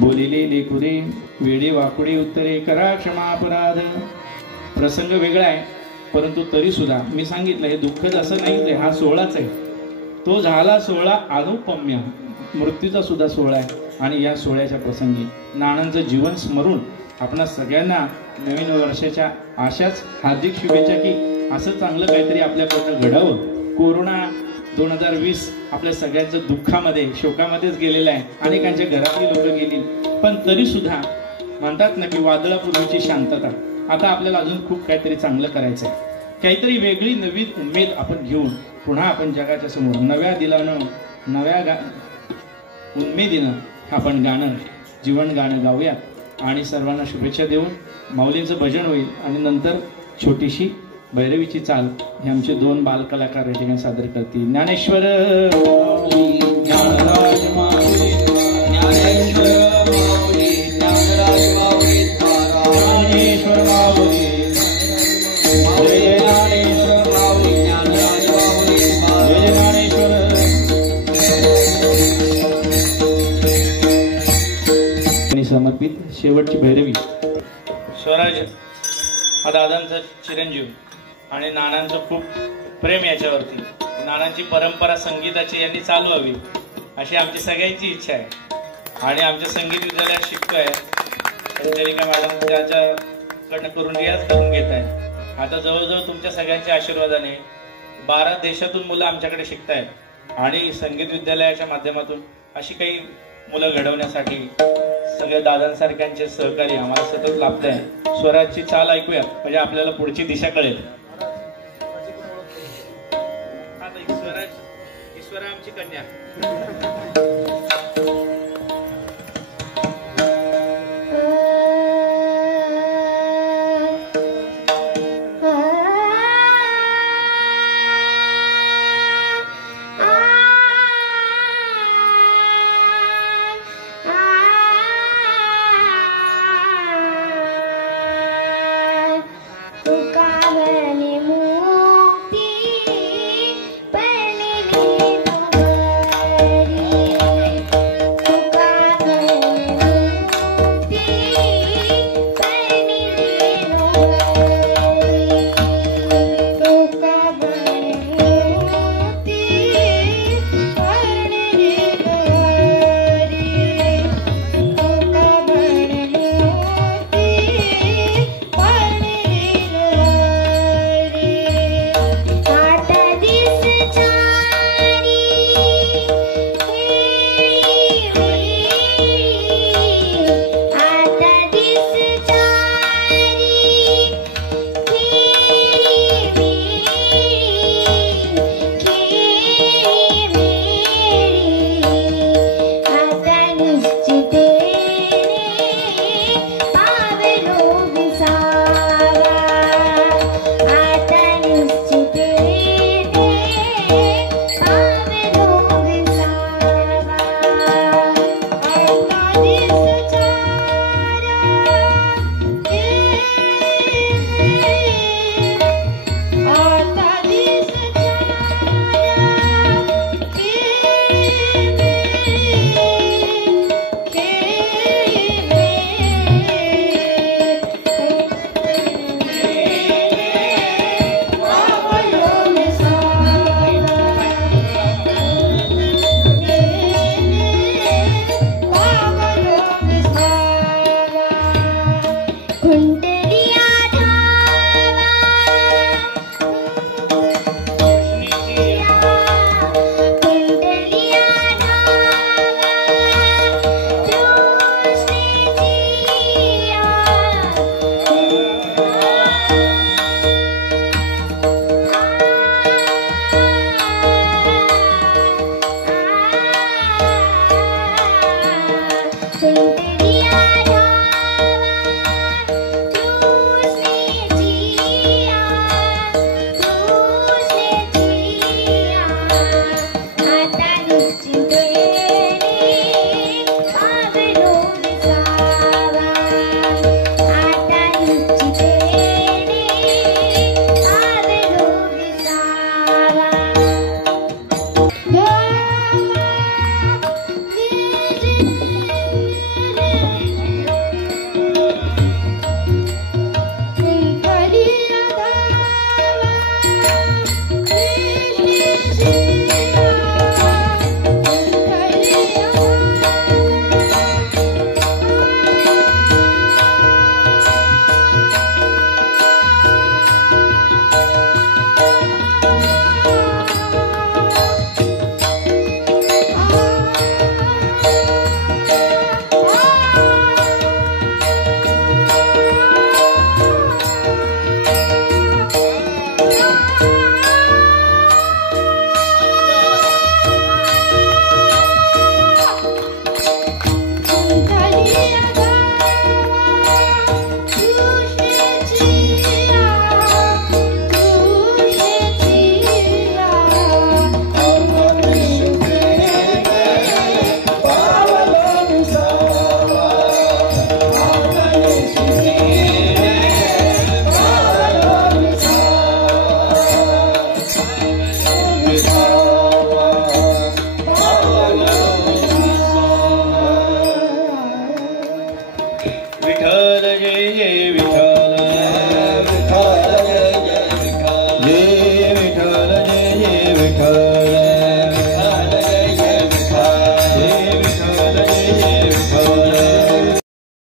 बोलिले लेकुरे वेडे वाकुडे उत्तरे करा क्षमा अपराध. प्रसंग वेगळा आहे परंतु तरी सुद्धा मी सांगितलं हे दुःखच असं नाही, हा सोहळाच आहे. तो झाला सोहळा अनुपम्य, मृत्यूचा सुद्धा सोहळा आहे. आणि या सोहळ्याच्या प्रसंगी नानांचं जीवन स्मरून आपणा सगळ्यांना नवीन वर्षाच्या अशाच हार्दिक शुभेच्छा की असं चांगलं काहीतरी आपल्याकडनं घडावं. कोरोना 2020 आपल्या सगळ्यांचं दुःखामध्ये शोकामध्येच गेलेलं आहे. अनेकांच्या घरातली लोक गेली, पण तरी सुद्धा म्हणतात ना की वादळापूर्वीची शांतता. आता आपल्याला अजून खूप काहीतरी चांगलं करायचं आहे. काहीतरी वेगळी नवीन उमेद आपण घेऊन पुन्हा आपण जगाच्या समोर नव्या दिलानं नव्या उमेदीनं आपण गाणं जीवन गाणं गाऊयात आणि सर्वांना शुभेच्छा देऊन माऊलींचं भजन होईल आणि नंतर छोटीशी भैरवीची चाल हे आमचे 2 बालकलाकार या ठिकाणी सादर करतील. ज्ञानेश्वर ज्ञानराज माऊली, ज्ञानेश्वर माऊली, ज्ञानराज माऊली, ज्ञानेश्वर माऊली, जय ज्ञानेश्वर माऊली, ज्ञानराज माऊली, जय ज्ञानेश्वर. समर्पित शेवटची भैरवी. स्वराज हा दादांचा चिरंजीव आणि नानांचं खूप प्रेम याच्यावरती. नानांची परंपरा संगीताची यांनी चालू हवी अशी आमची सगळ्यांची इच्छा आहे. आणि आमच्या संगीत विद्यालयात शिकतोय अंजलिका मॅडम त्याच्याकडनं करून रियाज करून घेत आहे. आता जवळजवळ तुमच्या सगळ्यांच्या आशीर्वादाने 12 देशातून मुलं आमच्याकडे शिकतायत आणि संगीत विद्यालयाच्या माध्यमातून अशी काही मुलं घडवण्यासाठी सगळ्या दादांसारख्यांचे सहकार्य आम्हाला सतत लाभत आहे. स्वराची चाल ऐकूया म्हणजे आपल्याला पुढची दिशा कळेल. स्वरा आमची कन्या. मुक्ती पडलेली विठ्ठल जय जय